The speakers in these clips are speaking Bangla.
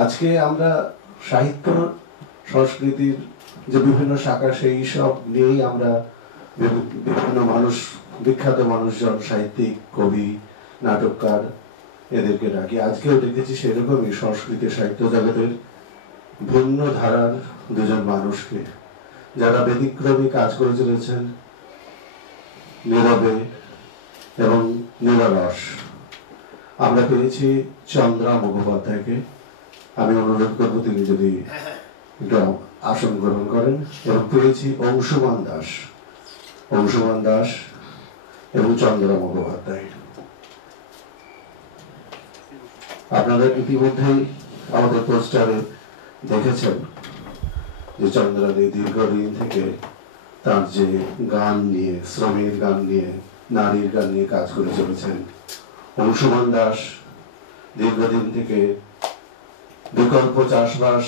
আজকে আমরা সাহিত্য সংস্কৃতির যে বিভিন্ন শাখা সেই সব নিয়েই আমরা বিভিন্ন মানুষ, বিখ্যাত মানুষজন, সাহিত্যিক, কবি, নাটককার এদেরকে ডাকি। আজকেও দেখেছি সেরকমই সংস্কৃতি সাহিত্য জগতের ভিন্ন ধারার দুজন মানুষকে, যারা ব্যতিক্রমী কাজ করে চলেছেন নীরবে এবং নিরলস। আমরা পেয়েছি চন্দ্রা মুখোপাধ্যায়কে। আমি অনুরোধ করবো তিনি যদি একটু আসন গ্রহণ করেন। এবং পেয়েছি অংশুমান দাস এবং চন্দ্রা মুখোপাধ্যায়। আপনারা ইতিমধ্যেই আমাদের পোস্টারে দেখেছেন যে চন্দ্রাদি দীর্ঘদিন থেকে তার যে গান নিয়ে, শ্রমের গান নিয়ে, নারীর গান নিয়ে কাজ করে চলেছেন। অংশুমান দাস দীর্ঘদিন থেকে বিকল্প চাষবাস,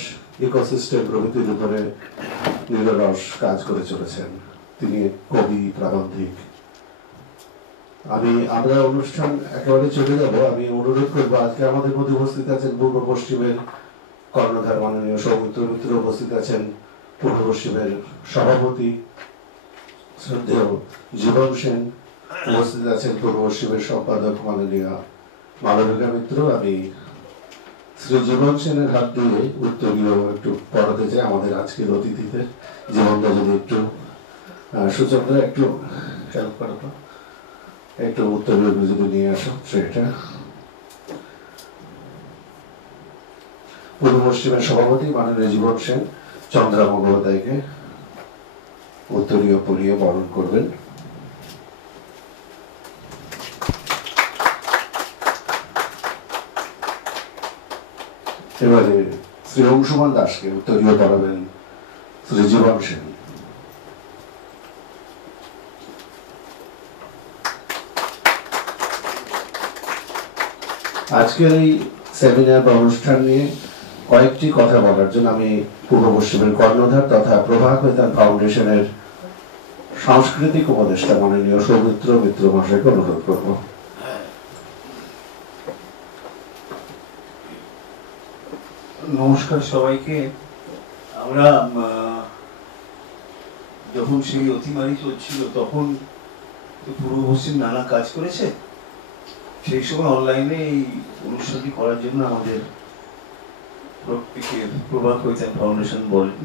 ইকোসিস্টেম প্রভৃতির উপরে নিরলস কাজ করে চলেছেন। তিনি কবি, প্রাবন্ধিক। আমরা অনুষ্ঠান একেবারে চলে যাব। আমি অনুরোধ করবো, আজকে আমাদের মধ্যে উপস্থিত আছেন পূর্ব পশ্চিমের কর্ণধার মাননীয় সৌমিত্র মিত্র, উপস্থিত আছেন পূর্ব পশ্চিমের সভাপতি শ্রদ্ধেয় জীবন সেন, উপস্থিত আছেন পূর্ব পশ্চিমের সম্পাদক মাননীয় মালবিকা মিত্র। আমি শ্রী জীবন সেনের হাত দিয়ে উত্তরীয় একটু পড়াতে চাই আমাদের আজকের অতিথিদের। জীবনটা যদি একটু সূচকরা একটু হেল্প করো, একটু উত্তরীয় যদি নিয়ে আসো সেটা। পূর্ব পশ্চিমের সভাপতি মাননীয় জীবন সেন চন্দ্রা মুখোপাধ্যায়কে উত্তরীয় পড়িয়ে বরণ করবেন। এবারে শ্রী অংশুমান দাসকে উত্তরীয় পড়াবেন শ্রী জীবন সেন। আজকের এই সেমিনার বা অনুষ্ঠান নিয়ে কয়েকটি কথা বলার জন্য আমি পূর্ব পশ্চিমের কর্ণধার তথা প্রভা কৈতান ফাউন্ডেশনের সাংস্কৃতিক উপদেষ্টা মাননীয় সৌমিত্র মিত্র মহাশয়কে অনুরোধ করব। নমস্কার সবাইকে। আমরা যখন সেই অতিমারি চলছিল তখন পূর্ব পশ্চিম নানা কাজ করেছে। সেই সময় অনলাইনে এই অনুষ্ঠানটি করার জন্য আমাদের প্রত্যেকে প্রভা কৈতান ফাউন্ডেশন বলেন,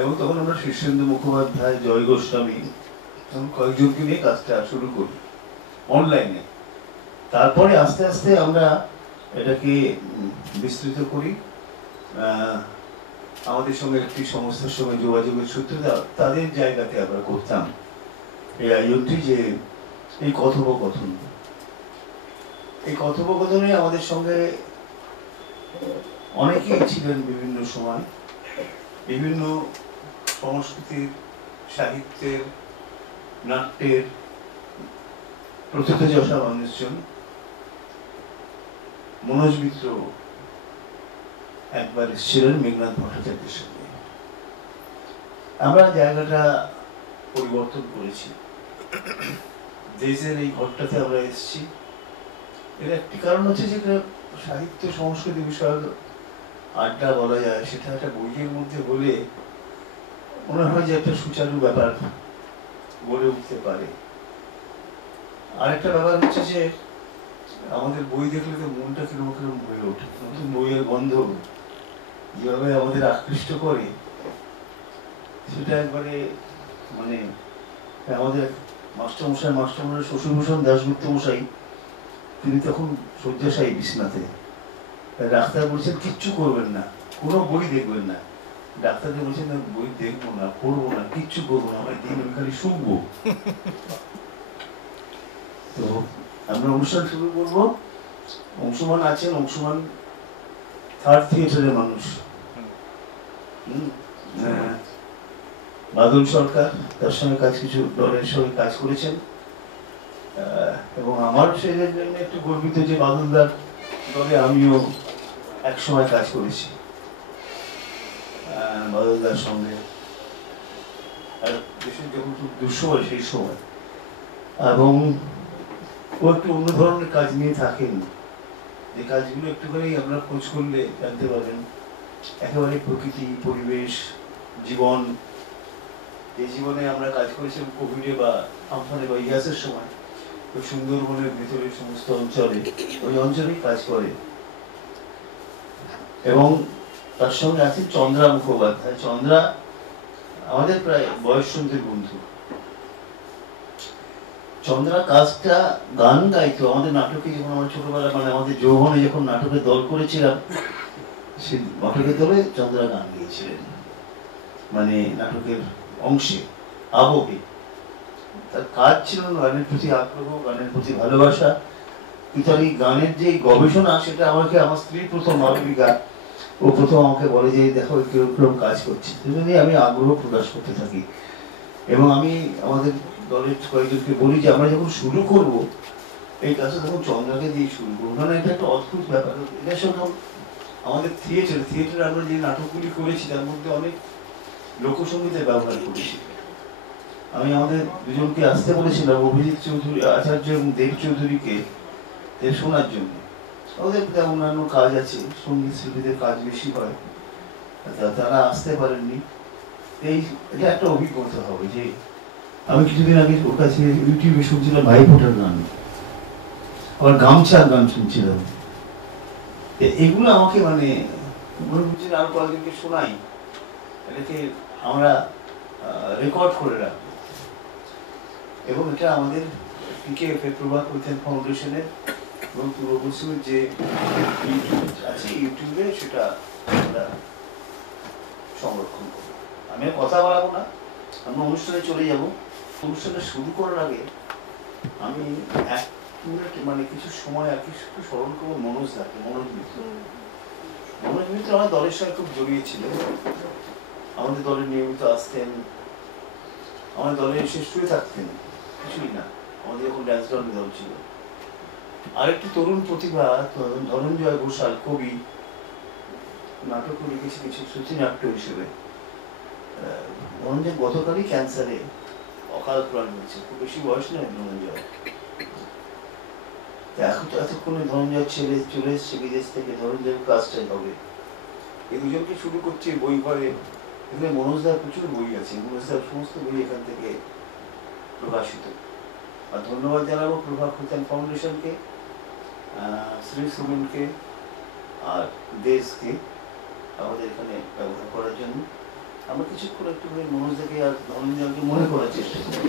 এবং তখন আমরা শীর্ষেন্দু মুখোপাধ্যায়, জয় গোস্বামী এবং কয়েকজনকে নিয়ে কাজটা শুরু করি অনলাইনে। তারপরে আস্তে আস্তে আমরা এটাকে বিস্তৃত করি। আমাদের সঙ্গে একটি সংস্থার সঙ্গে যোগাযোগের সূত্রে তাদের জায়গাতে আমরা করতাম এই আয়োজনটি। যে এই কথোপকথনে আমাদের সঙ্গে অনেকেই ছিলেন বিভিন্ন সময়, বিভিন্ন সংস্কৃতির, সাহিত্যের, নাট্যের প্রথিতযশা মানুষজন। মনোজ মিত্র একবার এসেছিলেন মেঘনাথ ভট্টাচার্যের সঙ্গে। আমরা জায়গাটা পরিবর্তন করেছি। দেশের এই ঘরটাতে আমরা এসেছি, এর একটি কারণ হচ্ছে যে সাহিত্য সংস্কৃতি বিষয়ক আড্ডা বলা যায়, সেটা একটা বইয়ের মধ্যে বলে মনে হয় যে একটা সুচারু ব্যাপার গড়ে উঠতে পারে। আরেকটা ব্যাপার হচ্ছে যে আমাদের বই দেখলে তো মনটা কিরকম কিরকম হয়ে ওঠে। নতুন বইয়ের গন্ধ যেভাবে আমাদের আকৃষ্ট করে, সেটা একবারে মানে আমাদের মাস্টারমশাই শশীভূষণ দাশগুপ্ত মশাই, তিনি তখন শয্যাশায়ী বিছনাতে। ডাক্তার বলছেন কিচ্ছু করবেন না, কোনো বই দেখবেন না। ডাক্তারদের বলছেন না, বই দেখবো না, পড়বো না, কিচ্ছু করবো না, আমার দিন আমি খালি শুনবো। তো আমরা অনুষ্ঠান শুরু করবো। অংশুমান আছেন, অংশুমান থার্ড থিয়েটারের মানুষ। বাদল সরকার তার সঙ্গে কিছু দলের সঙ্গে কাজ করেছেন, এবং আমার সেটার জন্য একটু গর্বিত যে বাদলদার দলে আমিও একসময় কাজ করেছি বাদলদার সঙ্গে। আর দেশের যখন খুব দুঃসময় সেই সময়, এবং ও একটু অন্য ধরনের কাজ নিয়ে থাকেন। যে কাজগুলো একটুখানি আমরা খোঁজ করলে জানতে পারবেন, একেবারে প্রকৃতি, পরিবেশ, জীবন, এই জীবনে আমরা কাজ করেছিলাম কোভিডে বা আমফানে বা ইয়াসের সময়, তো সুন্দরবনের ভেতরে সমস্ত অঞ্চলে ওই অঞ্চলেই কাজ করে। এবং তার সঙ্গে আছে চন্দ্রা মুখোপাধ্যায়। চন্দ্রা আমাদের প্রায় বয়ঃসন্ধির বন্ধু। চন্দ্রা কাজটা গান গাইতো আমাদের নাটকে, যখন আমরা ছোটবেলা মানে আমাদের যৌবনে যখন নাটকের দল করেছিলাম, সেই নাটকের দলে চন্দ্রা গান গেয়েছিলেন, মানে নাটকের অংশে আবহে। তার কাজ ছিল গানের প্রতি আগ্রহ, গানের প্রতি ভালোবাসা। কিন্তু এই গানের যে গবেষণা, সেটা আমাকে আমার স্ত্রী প্রথম মালবিকা, ও প্রথম আমাকে বলে যে দেখো কিরকম কাজ করছে, সেজন্য আমি আগ্রহ প্রকাশ করতে থাকি। এবং আমি আমাদের দলের কয়েকজনকে বলি যে আমরা যখন শুরু করব এই কাজটা, তখন চন্দ্রাকে দিয়ে শুরু করবো। কারণ এটা একটা অদ্ভুত ব্যাপার। এটার সঙ্গে আমাদের থিয়েটারে আমরা যে নাটকগুলি করেছি, তার মধ্যে অনেক লোকসঙ্গীতের ব্যবহার করেছি। আমি আমাদের দুজনকে আসতে বলেছিলাম, অভিজিৎ চৌধুরী আচার্য এবং দেব চৌধুরীকে, শোনার জন্য। ওদের অন্যান্য কাজ আছে, সঙ্গীত শিল্পীদের কাজ বেশি হয়, তারা আসতে পারেননি। এটা একটা অভিজ্ঞতা হবে যে আমি কিছুদিন আগে ওর কাছে ইউটিউবে শুনছিলাম ভাইফোঁটার গান, আবার গামছার গান শুনছিলাম। এগুলো আমাকে মানে মনে হচ্ছে আরো কয়েকজনকে শোনাই, এটাকে আমরা রেকর্ড করে রাখবো। এবং এটা আমাদের PKF প্রভাত কৈথেন ফাউন্ডেশনের এবং পূর্ব পশ্চিমের যে ইউটিউব আছে, ইউটিউবে সেটা আমরা সংরক্ষণ করবো। আমি আর কথা বলাবো না, আমরা অনুষ্ঠানে চলে যাব। অনুষ্ঠানটা শুরু করার আগে আমি এক মিনিট মানে কিছু সময় আর কি একটু স্মরণ করবো মনোজ দাকে। মনোজ মিত্র আমার দলের সঙ্গে খুব জড়িয়েছিল, আমাদের দলে নিয়মিত আসতেন, আমাদের দলে এসে শুয়ে থাকতেন, কিছুই না। আমাদের যখন ড্যান্স দল ছিল, আরেকটি তরুণ প্রতিভা ধনঞ্জয় ঘোষাল, কবি, নাটক লিখেছে কিছু শ্রুতিনাট্য হিসেবে। ধনঞ্জয় গতকালই ক্যান্সারে অকাল প্রাণ হয়েছে, খুব বেশি বয়স নয় ধনঞ্জয়। এখন তো এতক্ষণে ধনঞ্জয় ছেলে চলে এসছে বিদেশ থেকে, ধনঞ্জয়ের কাজটাই হবে। এই দুজনকে শুরু করছে বই ঘরে। এখানে মনোজদার প্রচুর বই আছে, মনোজদার সমস্ত বই এখান থেকে প্রকাশিত। আর ধন্যবাদ জানাবো প্রভাত কৈথেন ফাউন্ডেশনকে, শ্রী সুমনকে আর দেশকে আমাদের এখানে ব্যবহার করার জন্য। আমরা কিছুক্ষণ একটু মনোজদাকে আর ধনঞ্জয়কে মনে করার চেষ্টা করি।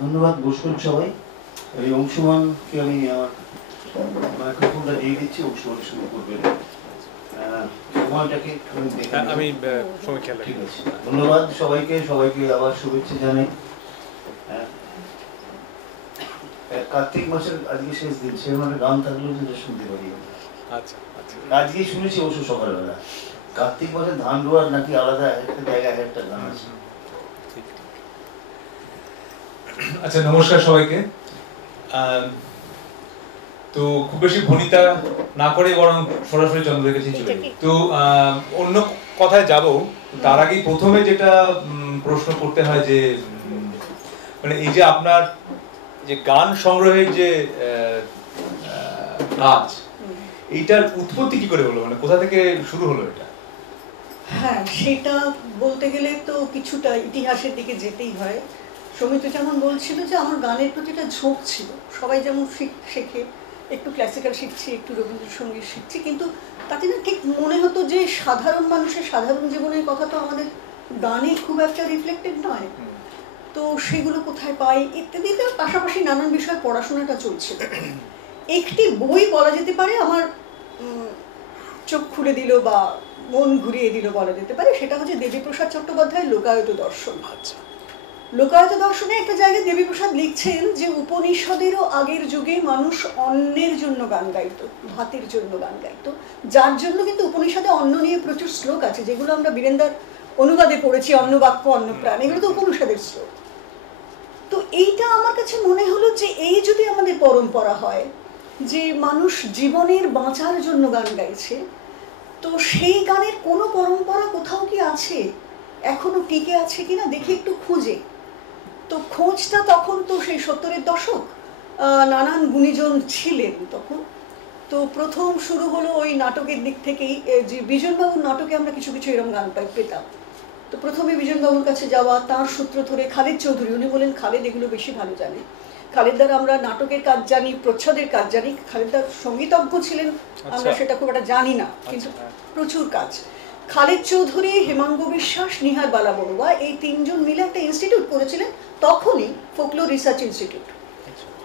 ধন্যবাদ, বসবেন সবাই। এই অংশমানকে আমি আমার মাইক্রোফোনটা দিয়ে দিচ্ছি, অংশমান শুরু করবেন। সময়টাকে আমি সময় খেয়াল ঠিক আছে। ধন্যবাদ সবাইকে, সবাইকে আবার শুভেচ্ছা জানাই। কার্তিক মাসের আজকে শেষ দিন, সে মানে গান থাকলেও যেটা শুনতে পারি। আচ্ছা আচ্ছা, আজকেই শুনেছি অবশ্য সকালবেলা, কার্তিক মাসের ধান রোয়ার নাকি আলাদা একটা জায়গায় একটা গান আছে। আচ্ছা, নমস্কার সবাইকে। তো খুব বেশি ভনিতা না করে বরং সরাসরি চন্দ্রের কাছে চলে যাই। তো অন্য কথায় যাব, তার আগেই প্রথমে যেটা প্রশ্ন করতে হয় যে মানে এই যে আপনার যে গান সংগ্রহের যে কাজ, এইটার উৎপত্তি কি করে হলো, মানে কোথা থেকে শুরু হলো এটা? হ্যাঁ, সেটা বলতে গেলে তো কিছুটা ইতিহাসের দিকে যেতেই হয়। সমিত যেমন বলছিল যে আমার গানের প্রতি একটা ঝোঁক ছিল, সবাই যেমন শেখে, একটু ক্লাসিক্যাল শিখছি, একটু রবীন্দ্রসঙ্গীত শিখছি, কিন্তু তাতে না ঠিক মনে হতো যে সাধারণ মানুষের সাধারণ জীবনের কথা তো আমাদের গানে খুব একটা রিফ্লেক্টেড নয়। তো সেগুলো কোথায় পাই ইত্যাদিতে পাশাপাশি নানান বিষয়ে পড়াশোনাটা চলছিল। একটি বই বলা যেতে পারে আমার চোখ খুলে দিল বা মন ঘুরিয়ে দিল বলা যেতে পারে, সেটা হচ্ছে দেবীপ্রসাদ চট্টোপাধ্যায়ের লোকায়ত দর্শন। আচ্ছা, লোকায়ত দর্শনে একটা জায়গায় দেবীপ্রসাদ লিখছেন যে উপনিষদেরও আগের যুগে মানুষ অন্নের জন্য গান গাইতো, ভাতের জন্য গান গাইতো, যার জন্য কিন্তু উপনিষদে অন্ন নিয়ে প্রচুর শ্লোক আছে, যেগুলো আমরা বীরেন্দার অনুবাদে পড়েছি, অন্ন বাক্য অন্ন প্রাণ, এগুলো তো উপনিষদের শ্লোক। তো এইটা আমার কাছে মনে হলো যে এই যদি আমাদের পরম্পরা হয় যে মানুষ জীবনের বাঁচার জন্য গান গাইছে, তো তো সেই গানের কোনো পরম্পরা কোথাও কি আছে, এখনো টিকে আছে কিনা দেখে একটু খুঁজে। তো খোঁজটা তখন তো সেই 70-এর দশক, নানান গুণীজন ছিলেন তখন। তো প্রথম শুরু হলো ওই নাটকের দিক থেকেই, যে বিজনবাবুর নাটকে আমরা কিছু কিছু এরকম গান পেতাম। তো প্রথমে বিজনবাবুর কাছে যাওয়া, তার সূত্র ধরে খালেদ চৌধুরী, উনি বলেন খালেদ এগুলো বেশি ভালো জানে, খালেদদার আমরা নাটকের কাজ জানি, প্রচ্ছদের কাজ জানি, খালেদদার সঙ্গীতজ্ঞ ছিলেন আমরা সেটা খুব একটা জানি না, কিন্তু প্রচুর কাজ। খালেদ চৌধুরী, হেমাঙ্গ বিশ্বাস, নিহার বালা বড়ুয়া, এই তিনজন মিলে একটা ইনস্টিটিউট করেছিলেন তখনই, ফোকলোর রিসার্চ ইনস্টিটিউট।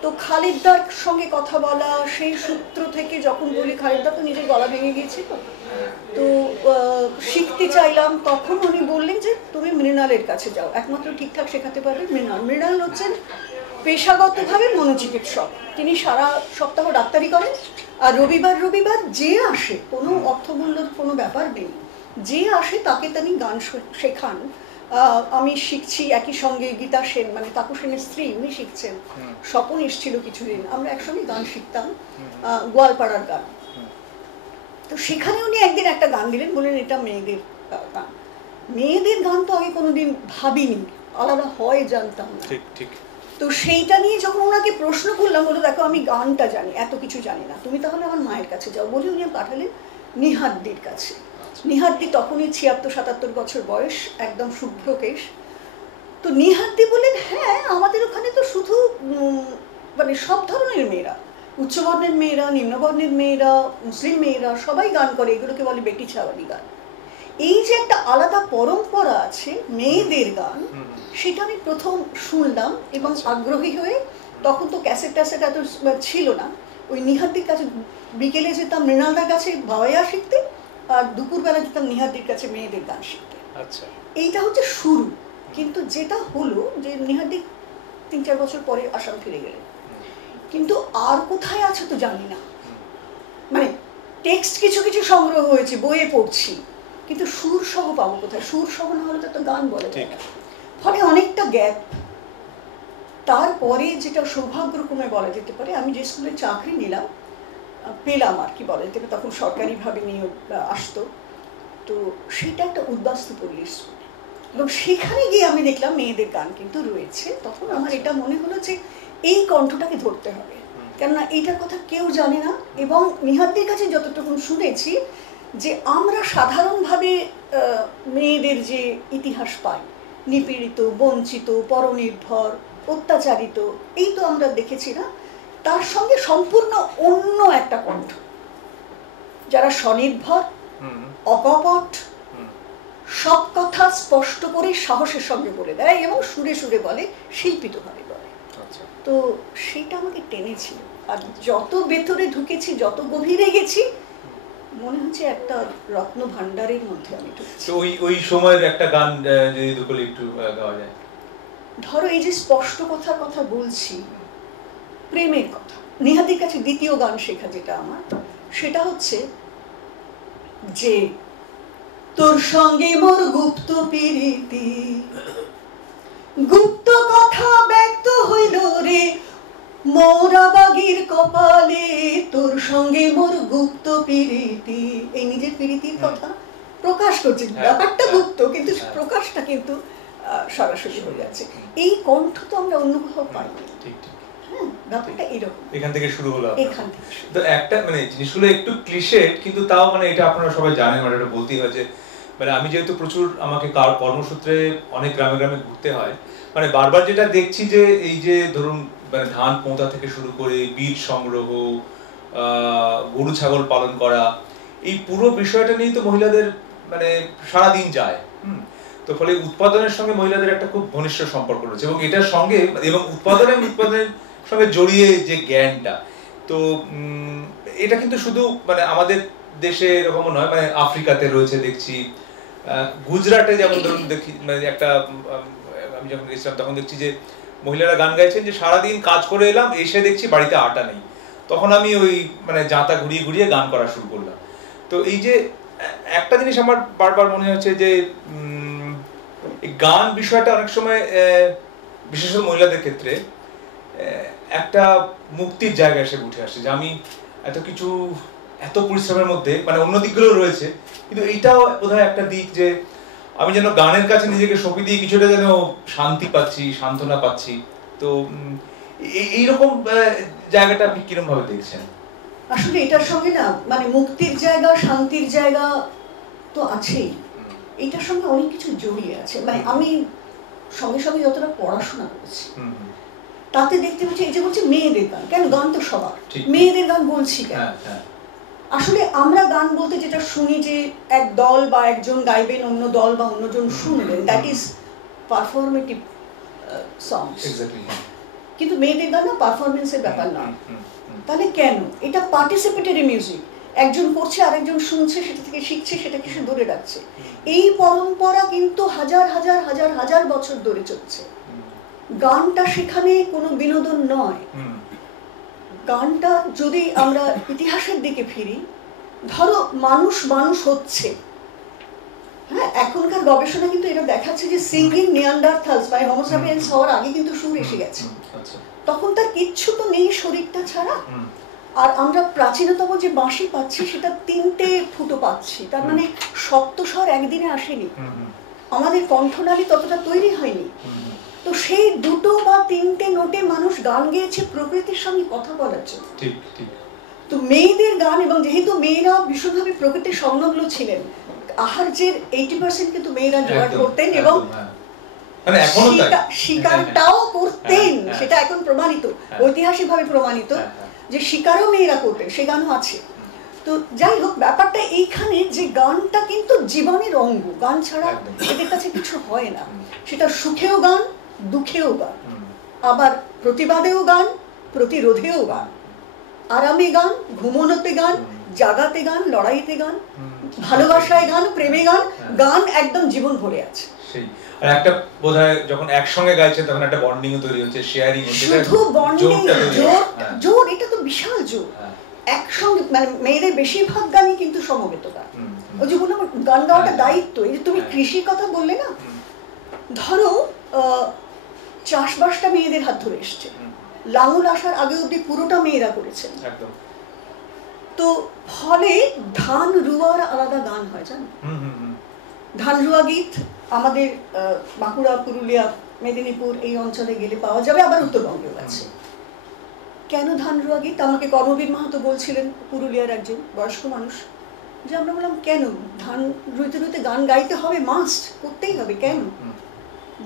তো খালেদদার সঙ্গে কথা বলা, সেই সূত্র থেকে যখন বলি, খালেদদা তো নিজের গলা ভেঙে গিয়েছিল, তো শিখতে চাইলাম, তখন উনি বললেন যে তুমি মৃণালের কাছে যাও, একমাত্র ঠিকঠাক শেখাতে পারবে মৃণাল। মৃণাল হচ্ছেন পেশাগতভাবে মনোচিকিৎসক, তিনি সারা সপ্তাহ ডাক্তারি করেন, আর রবিবার রবিবার যে আসে, কোনো অর্থমূল্যের কোনো ব্যাপার নেই, যে আসে তাকে তিনি গান শেখান। আমি শিখছি একই সঙ্গে, গীতা সেন মানে তাপস সেনের স্ত্রী, উনি শিখছেন, স্বপন এসেছিল কিছুদিন, আমরা একসঙ্গে গান শিখতাম, গোয়ালপাড়ার গান। তো সেখানে উনি একদিন একটা গান দিলেন, বললেন এটা মেয়েদের গান। মেয়েদের গান তো আগে কোনোদিন ভাবিনি, আলাদা হয় জানতাম না। তো সেইটা নিয়ে যখন ওনাকে প্রশ্ন করলাম, বলে দেখো আমি গানটা জানি, এত কিছু জানি না, তুমি তাহলে আমার মায়ের কাছে যাও, বলে উনি পাঠালেন নিহাদ্দির কাছে। নিহাদ্দি তখনই 76-77 বছর বয়স, একদম শুভ্র কেশ। তো নিহাদ্দি বললেন হ্যাঁ, আমাদের ওখানে তো শুধু মানে সব ধরনের মেয়েরা, উচ্চবর্ণের মেয়েরা, নিম্নবর্ণের মেয়েরা, মুসলিম মেয়েরা সবাই গান করে, এগুলোকে বলে বেটি ছাওয়ালি গান। এই যে একটা আলাদা পরম্পরা আছে মেয়েদের গান, সেটা আমি প্রথম শুনলাম এবং আগ্রহী হয়ে, তখন তো ক্যাসেট ট্যাসেট এত ছিল না, ওই নিহাদ্দির কাছে বিকেলে যেতাম মৃণালদার কাছে ভাওয়াইয়া শিখতে, আর দুপুরবেলা যেতাম নিহাদ্দির কাছে মেয়েদের গান শিখতে। এইটা হচ্ছে শুরু। কিন্তু যেটা হলো যে নিহাদ্দি 3-4 বছর পরে আসাম ফিরে গেলেন, কিন্তু আর কোথায় আছে তো জানি না, মানে টেক্সট কিছু কিছু সংগ্রহ হয়েছে, বইয়ে পড়ছি, কিন্তু সুর সহ পাবো কোথায়? সুর সহ না হলে তো একটা গান বলে যায় না, ফলে অনেকটা গ্যাপ। তারপরে যেটা সৌভাগ্যক্রমে বলা যেতে পারে, আমি যে স্কুলে চাকরি নিলাম, পেলাম আর কি বলা যেতে পারে, তখন সরকারিভাবে নিয়োগ আসতো, তো সেটা একটা উদ্বাস্তু পরিবেশ, এবং সেখানে গিয়ে আমি দেখলাম মেয়েদের গান কিন্তু রয়েছে। তখন আমার এটা মনে হলো যে এই কণ্ঠটাকে ধরতে হবে, কেননা এইটার কথা কেউ জানে না। এবং নিহাদ্দির কাছে যতটুকু শুনেছি, যে আমরা সাধারণভাবে মেয়েদের যে ইতিহাস পাই, নিপীড়িত, বঞ্চিত, পরনির্ভর, অত্যাচারিত, এই তো আমরা দেখেছি না, তার সঙ্গে সম্পূর্ণ অন্য একটা কণ্ঠ, যারা স্বনির্ভর, অকপট, সব কথা স্পষ্ট করে সাহসের সঙ্গে বলে দেয় এবং সুরে সুরে বলে, শিল্পিতভাবে বলে। তো সেটা আমাকে টেনেছিল, আর যত ভেতরে ঢুকেছি, যত গভীরে গেছি, মনে হচ্ছে একটা রত্ন ভান্ডারের মধ্যে আমি ঢুকছি। তো ওই সময়ের একটা গান যদি দুকলি একটু গাওয়া যায়। ধরো এই যে স্পষ্ট কথার কথা বলছি, প্রেমের কথা, নিহাদ্দির কাছে দ্বিতীয় গান শেখা যেটা আমার, সেটা হচ্ছে যে তোর সঙ্গে মোর গুপ্ত প্রীতি, গুপ্ত কথা ব্যক্ত হইল রে মোরা বাগির কপালে, তোর সঙ্গে মোর গুপ্ত প্রীতি। এই নিজের প্রীতির কথা প্রকাশ করছে, ব্যাপারটা গুপ্ত কিন্তু প্রকাশটা কিন্তু সরাসরি হয়ে যাচ্ছে। এই কণ্ঠ তো আমরা অন্য কোথাও পাই না। হ্যাঁ, ব্যাপারটা এরকম। এখান থেকে শুরু হলো। এখান থেকে তো একটা মানে জিনিসগুলো একটু ক্লিশে, কিন্তু তাও মানে এটা আপনারা সবাই জানেন, মানে এটা বলতেই হয় যে মানে আমি যেহেতু প্রচুর আমাকে কর্মসূত্রে অনেক গ্রামে গ্রামে ঘুরতে হয়, মানে বারবার যেটা দেখছি যে এই যে ধরুন মানে ধান পোঁতা থেকে শুরু করে বীজ সংগ্রহ, গরু ছাগল পালন করা, এই পুরো বিষয়টা নিয়েই তো মহিলাদের মানে সারাদিন যায়। তো ফলে উৎপাদনের সঙ্গে মহিলাদের একটা খুব ঘনিষ্ঠ সম্পর্ক রয়েছে, এবং এটার সঙ্গে এবং উৎপাদনের সঙ্গে জড়িয়ে যে জ্ঞানটা, তো এটা কিন্তু শুধু মানে আমাদের দেশে এরকম নয়, মানে আফ্রিকাতে রয়েছে দেখছি, গুজরাটে যেমন ধরুন দেখি, মানে একটা আমি যখন গেছিলাম তখন দেখছি যে মহিলারা গান গাইছেন যে সারাদিন কাজ করে এলাম, এসে দেখছি বাড়িতে আটা নেই, তখন আমি ওই মানে জাঁতা ঘুরিয়ে ঘুরিয়ে গান করা শুরু করলাম। তো এই যে একটা জিনিস আমার বারবার মনে হচ্ছে যে গান বিষয়টা অনেক সময় বিশেষত মহিলাদের ক্ষেত্রে একটা মুক্তির জায়গা এসে উঠে আসে, যে আমি এত কিছু এত পরিশ্রমের মধ্যে মানে অন্য দিকগুলো রয়েছে, কিন্তু এইটাও বোধহয় একটা দিক যে আমি যেন গানের কাছে নিজেকে সঁপে দিয়ে কিছুটা যেন শান্তি পাচ্ছি, সান্ত্বনা পাচ্ছি। তো এইরকম জায়গাটা আপনি কিরকম ভাবে দেখছেন? আসলে এটার সঙ্গে না মানে মুক্তির জায়গা, শান্তির জায়গা তো আছেই, এটার সঙ্গে অনেক কিছু জড়িয়ে আছে। মানে আমি সঙ্গে সঙ্গে যতটা পড়াশোনা করেছি তাতে দেখতে পাচ্ছি, এই যে বলছে মেয়েদের গান, কেন গান তো সবার, মেয়েদের গান বলছি কেন? আসলে আমরা গান বলতে যেটা শুনি যে এক দল বা একজন গাইবেন, অন্য দল বা অন্যজন শুনবেন, দ্যাট ইজ পারফরমেটিভ সংস। কিন্তু মেয়েদের গান না পারফরমেন্সের ব্যাপার না। তাহলে কেন? এটা পার্টিসিপেটরি মিউজিক, একজন করছে আরেকজন শুনছে, সেটা থেকে শিখছে, সেটাকে সে ধরে রাখছে। এই পরম্পরা কিন্তু হাজার হাজার হাজার হাজার বছর ধরে চলছে। গানটা সেখানে কোনো বিনোদন নয়। গানটা যদি আমরা ইতিহাসের দিকে ফিরি, ধরো মানুষ মানুষ হচ্ছে, হ্যাঁ, এখনকার গবেষণা কিন্তু এটা দেখাচ্ছে যে সিঙ্গিং নিয়ান্ডারথালস বা হোমো স্যাপিয়েন্স হওয়ার আগে কিন্তু সুর এসে গেছে। তখন তার কিচ্ছু তো নেই শরীরটা ছাড়া। আর আমরা প্রাচীনতম যে বাঁশি পাচ্ছি সেটা 3টে ফুটো পাচ্ছি, তার মানে সপ্তস্বর একদিনে আসেনি, আমাদের কণ্ঠনালী ততটা তৈরি হয়নি। তো সেই 2 বা 3টে নোটে মানুষ গান গেয়েছে প্রকৃতির সঙ্গে কথা বলার জন্য। তো মেয়েদের গান, এবং যেহেতু মেয়েরা ভীষণভাবে প্রকৃতির সংলগ্ন ছিলেন, আহার্যের 80% কিন্তু মেয়েরা জোগাড় করতেন এবং শিকারটাও করতেন, সেটা এখন প্রমাণিত, ঐতিহাসিকভাবে প্রমাণিত যে শিকারও মেয়েরা করতেন, সে গানও আছে। তো যাই হোক, ব্যাপারটা এইখানে যে গানটা কিন্তু জীবনের অঙ্গ, গান ছাড়া এদের কাছে কিছু হয় না। সেটা সুখেও গান, দুঃখেও গান, আবার প্রতিবাদেও গান, প্রতিরোধেও গান, আরামে গান, ঘুমোনোতে গান, জাগাতে গান, লড়াইতে গান, ভালোবাসায় গান, প্রেমে গান, গান একদম জীবন ভরে আছে। আর একটা বোধহয় যখন একসঙ্গে গাইছে তখন একটা বন্ডিংও তৈরি হচ্ছে, শেয়ারিং হচ্ছে, শুধু বন্ডিং, জোর, এটা তো বিশাল জোর। একসঙ্গে মানে মেয়েদের বেশিরভাগ গানই কিন্তু সমবেত গান। ওই যে বললাম গান গাওয়াটা দায়িত্ব। এই যে তুমি কৃষির কথা বললে না, ধরো চাষবাসটা মেয়েদের হাত ধরে এসছে, লাঙল আসার আগে অব্দি পুরোটা মেয়েরা করেছেন। তো ফলে ধান রুয়ার আলাদা গান হয়, জানো? ধান রুয়া গীত আমাদের বাঁকুড়া, পুরুলিয়া, মেদিনীপুর এই অঞ্চলে গেলে পাওয়া যাবে, আবার উত্তরবঙ্গেও আছে। কেন ধান রুয়া গীত? আমাকে কর্মবীর মাহাতো বলছিলেন, পুরুলিয়ার একজন বয়স্ক মানুষ, যে আমরা বললাম কেন ধান রুইতে রুইতে গান গাইতে হবে, মাস্ট করতেই হবে, কেন?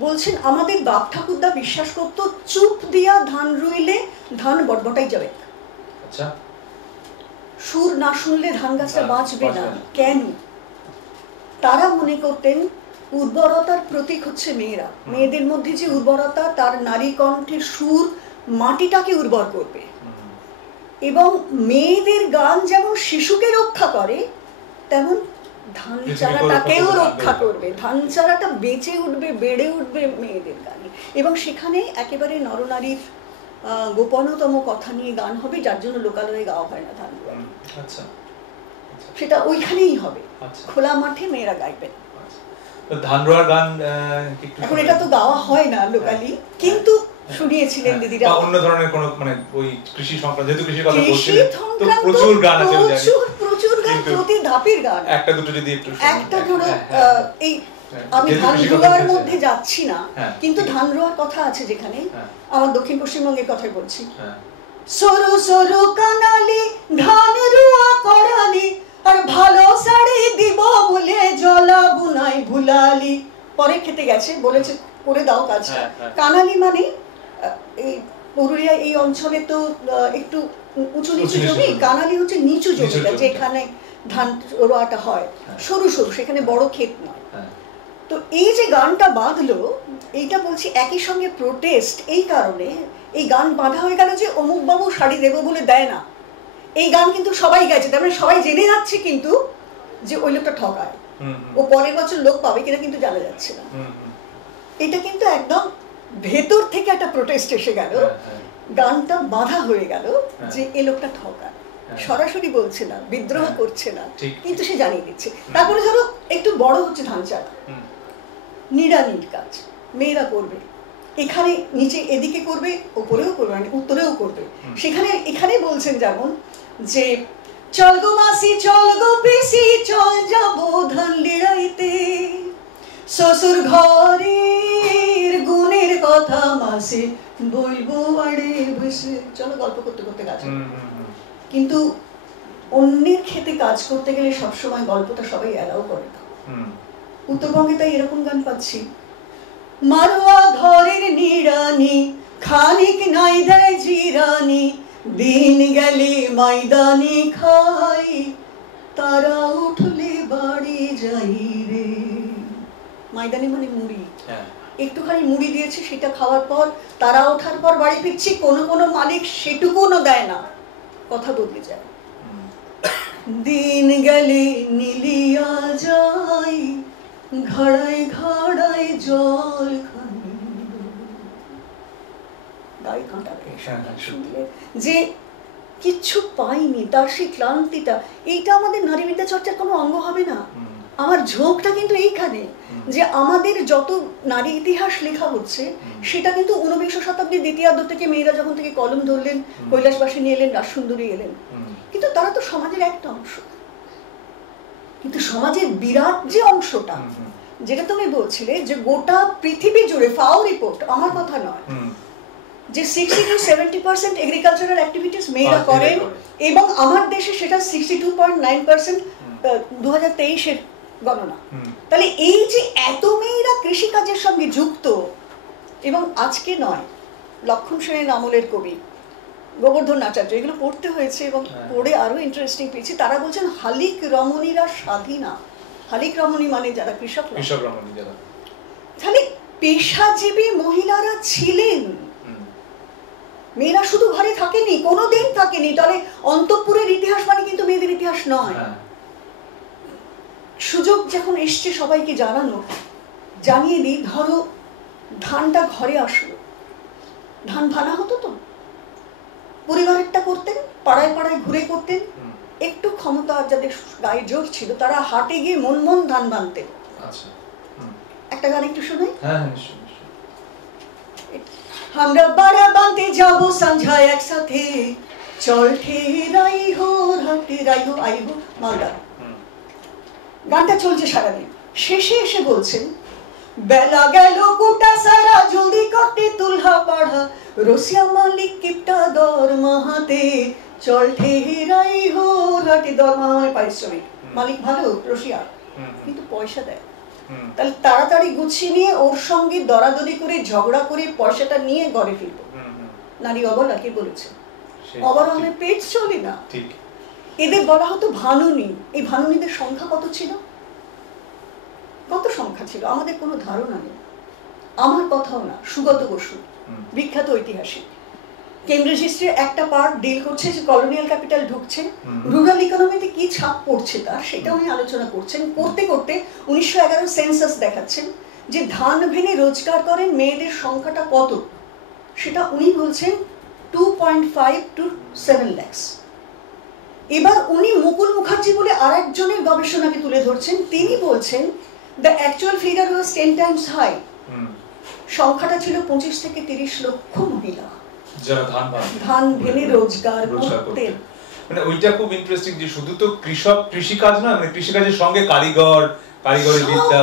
বলছেন আমাদের বাপ ঠাকুরদা বিশ্বাস করতো চুপ দিয়া ধান রুইলে ধান বটবটাই যাবে, সুর না শুনলে ধান গাছটা বাঁচবে না। কেন? তারা মনে করতেন উর্বরতার প্রতীক হচ্ছে মেয়েরা, মেয়েদের মধ্যে যে উর্বরতা, তার নারী কণ্ঠের সুর মাটিটাকে উর্বর করবে, এবং মেয়েদের গান যেমন শিশুকে রক্ষা করে তেমন ধান চারাটাকেও রক্ষা করবে, ধান চারাটা বেঁচে উঠবে, বেড়ে উঠবে মেয়েদের গানে। এবং সেখানে একেবারে নরনারীর গোপনতম কথা নিয়ে গান হবে, যার জন্য লোকালয়ে গাওয়া হয় না ধান রুয়া। সেটা ওইখানেই হবে, খোলা মাঠে মেয়েরা গাইবেন। ধান রুয়ার গান এখন এটা তো গাওয়া হয় না লোকালি, কিন্তু শুনিয়েছিলেন দিদিরা। অন্য ধরনের কোন মানে ওই কৃষি সংক্রান্ত, যেহেতু কৃষির কথা বলছিলেন, তো প্রচুর গান আছে, প্রচুর গান, প্রতি ধাপের গান। একটা দুটো যদি একটু, একটা ধরো এই আমি ধান রুয়ার মধ্যে যাচ্ছি না, কিন্তু ধান রুয়ার কথা আছে যেখানে, আমার দক্ষিণ পশ্চিমবঙ্গের কথাই বলছি। সরু সরু কানালি ধান রুয়া করালি, আর ভালো শাড়ি দিব বলে জলা বুনাই ভুলালি। পরে খেতে গেছে, বলেছে করে দাও কাজটা। কানালি মানে এই পুরুলিয়া এই অঞ্চলে তো একটু উঁচু নিচু জমি, কানালি হচ্ছে নিচু জমিটা যেখানে ধান রোয়াটা হয়, সরু সরু, সেখানে বড় ক্ষেত নয়। তো এই যে গানটা বাঁধলো, এইটা বলছি একই সঙ্গে প্রোটেস্ট এই কারণে, এই গান বাঁধা হয়ে গেল যে অমুক বাবু শাড়ি দেবো বলে দেয় না। এই গান কিন্তু সবাই গাইছে, তার মানে সবাই জেনে যাচ্ছে কিন্তু যে ওই লোকটা ঠকায়, ও পরের বছর লোক পাবে কিনা কিন্তু জানা যাচ্ছে না। এটা কিন্তু একদম ভেতর থেকে একটা প্রোটেস্ট এসে গেল, গানটা বাঁধা হয়ে গেল যে এ লোকটা ঠকায়, সরাসরি বলছে না, বিদ্রোহ করছে না, কিন্তু সে জানিয়ে দিচ্ছে। তারপরে ধরো একটু বড় হচ্ছে ধান চারা, নিড়ানির কাজ মেয়েরা করবে, এখানে নিচে এদিকে করবে, ওপরেও করবে, মানে উত্তরেও করবে। সেখানে এখানে বলছেন যেমন যে চল গো মাসি চল গো পিসি চল যাবো ধান লিড়াইতে, শ্বশুর ঘরের গুণের কথা মাসি বলবো আড়ে বসে। চলো গল্প করতে করতে কাজ করবো। কিন্তু অন্যের খেতে কাজ করতে গেলে সবসময় গল্পটা সবাই অ্যালাউ করে না। উত্তরবঙ্গে তাই এরকম গান পাচ্ছি, মারোয়া ঘরের নিড়ানি খানিক নাই দেয় জিরানি, দিন গেলে ময়দানি খাই তারা উঠলে বাড়ি যাই রে। ময়দানি মানে মুড়ি, একটুখানি মুড়ি দিয়েছে, সেটা খাওয়ার পর তারা ওঠার পর বাড়ি ফিরছি, কোনো কোনো মালিক সেটুকুও দেয় না, কথা বদলে যায়। দিন গেলে নিলিয়া যাই ঘড়াই ঘড়াই জল খানি, গায়ে কাঁটা শুনলে যে কিচ্ছু পাইনি, তার সেই ক্লান্তিটা, এইটা আমাদের নারী বিদ্যা চর্চার কোনো অঙ্গ হবে না। আমার ঝোঁকটা কিন্তু এইখানে যে আমাদের যত নারী ইতিহাস লেখা হচ্ছে সেটা কিন্তু 19 শতাব্দীর দ্বিতীয়ার্ধ থেকে মেয়েরা যখন থেকে কলম ধরলেন, কৈলাসবাসিনী এলেন, রাজসুন্দরী এলেন, কিন্তু তারা তো সমাজের একটা অংশ। কিন্তু সমাজের বিরাট যে অংশটা, যেটা তুমি বলছিলে যে গোটা পৃথিবী জুড়ে, ফাও রিপোর্ট, আমার কথা নয়, যে 60-70% এগ্রিকালচারাল অ্যাক্টিভিটিস মেয়েরা করেন, এবং আমার দেশে সেটা 62.9% 2023-এর গণনা। তাহলে এই যে এত মেয়েরা কৃষিকাজের সঙ্গে যুক্ত, এবং আজকে নয়, লক্ষণ সেনের আমলের কবি গোবর্ধন আচার্য, এগুলো পড়তে হয়েছে এবং পড়ে আরো ইন্টারেস্টিং পেয়েছি। তারা বলছেন হালিক রমণীরা স্বাধীনা। হালিক রমণী মানে যারা কৃষক রমণী যারা, তাহলে পেশাজীবী মহিলারা ছিলেন। মেয়েরা শুধু ঘরে থাকেনি, কোনোদিন থাকেনি। তাহলে অন্তঃপুরের ইতিহাস মানে কিন্তু মেয়েদের ইতিহাস নয়। সুযোগ যখন এসছে সবাইকে জানানো, জানিয়ে দিই, ধরো ধানটা ঘরে আসলো, ধান ভানা হতো তো, পরিবারেরটা করতেন, পাড়ায় পাড়ায় ঘুরে করতেন। একটু ক্ষমতা যাদের গায়ে জোর ছিল তারা হাটে গিয়ে মন মন ধান বানতেন। একটা গান একটু শোনাই। আমরা বাড়া বাঁধতে যাবো সন্ধ্যায় একসাথে, চল ঠেরাই হো হাটে রাই হো আই হো মালদা। গানটা চলছে সারাদিন, শেষে এসে বলছেন বেলা গেল কোটা সারা, জলদি করতে তুলহা পাড়া, রসিয়া মালিক কিপটা দরমাহাতে, চল ঠেরাই হো হাটে। দরমা মানে পারিশ্রমিক, মালিক ভালো রসিয়া, কিন্তু পয়সা দেয়। তাহলে তাড়াতাড়ি গুছিয়ে নিয়ে ওর সঙ্গে দরাদরি করে ঝগড়া করে পয়সাটা নিয়ে ঘরে ফিরবো। নারী অবলা কে বলেছে? অবলার পেট চলে না। এদের বলা হতো ভানুনি। এই ভানুনিদের সংখ্যা কত ছিল? কত সংখ্যা ছিল আমাদের কোনো ধারণা নেই। আমার কথাও না, সুগত বসু বিখ্যাত ঐতিহাসিক, কেমব্রিজ হিস্ট্রির একটা পার্ট ডিল করছে যে কলোনিয়াল ক্যাপিটাল ঢুকছে, রুরাল ইকোনমিতে কি ছাপ পড়ছে তার, সেটা উনি আলোচনা করছেন। করতে করতে 1911 সেন্সাস দেখাচ্ছেন যে ধান ভেঙে রোজগার করেন মেয়েদের সংখ্যাটা কত, সেটা উনি বলছেন 2.5 to 7 lakhs। এবার উনি মুকুল মুখার্জি বলে আরেকজনের গবেষণাকে তুলে ধরছেন। তিনি বলছেন the actual figure was 10 times high. সংখ্যাটা ছিল 25 থেকে 30 লক্ষ মহিলা যারা ধান ভেঙে রোজগার করতেন। মানে ওইটা খুব ইন্টারেস্টিং যে শুধু তো কৃষিকাজ না, মানে কৃষিকাজের সঙ্গে কারিগরের বিদ্যা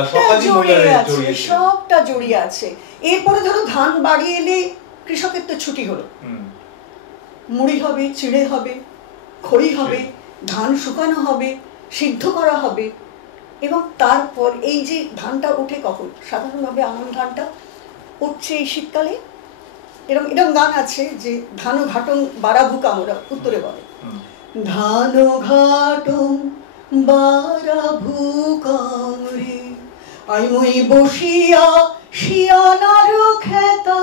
সবটা জড়িয়ে আছে। এরপরে ধরো ধান বাড়ি এলে কৃষকের তো ছুটি হলো, মুড়ি হবে, চিড়ে হবে, খড়ি হবে, ধান শুকানো হবে, সিদ্ধ করা হবে, এবং তারপর এই যে ধানটা ওঠে কখন, সাধারণভাবে আমন ধানটা উঠছে এই শীতকালে। এরকম এরকম গান আছে যে ধান ঘাটন বাড়াবু কামরা, উত্তরে বলে ধান ঘাটন বাড়াবু কামরে, আই মই বসিয়া শিয়ানার খেতা।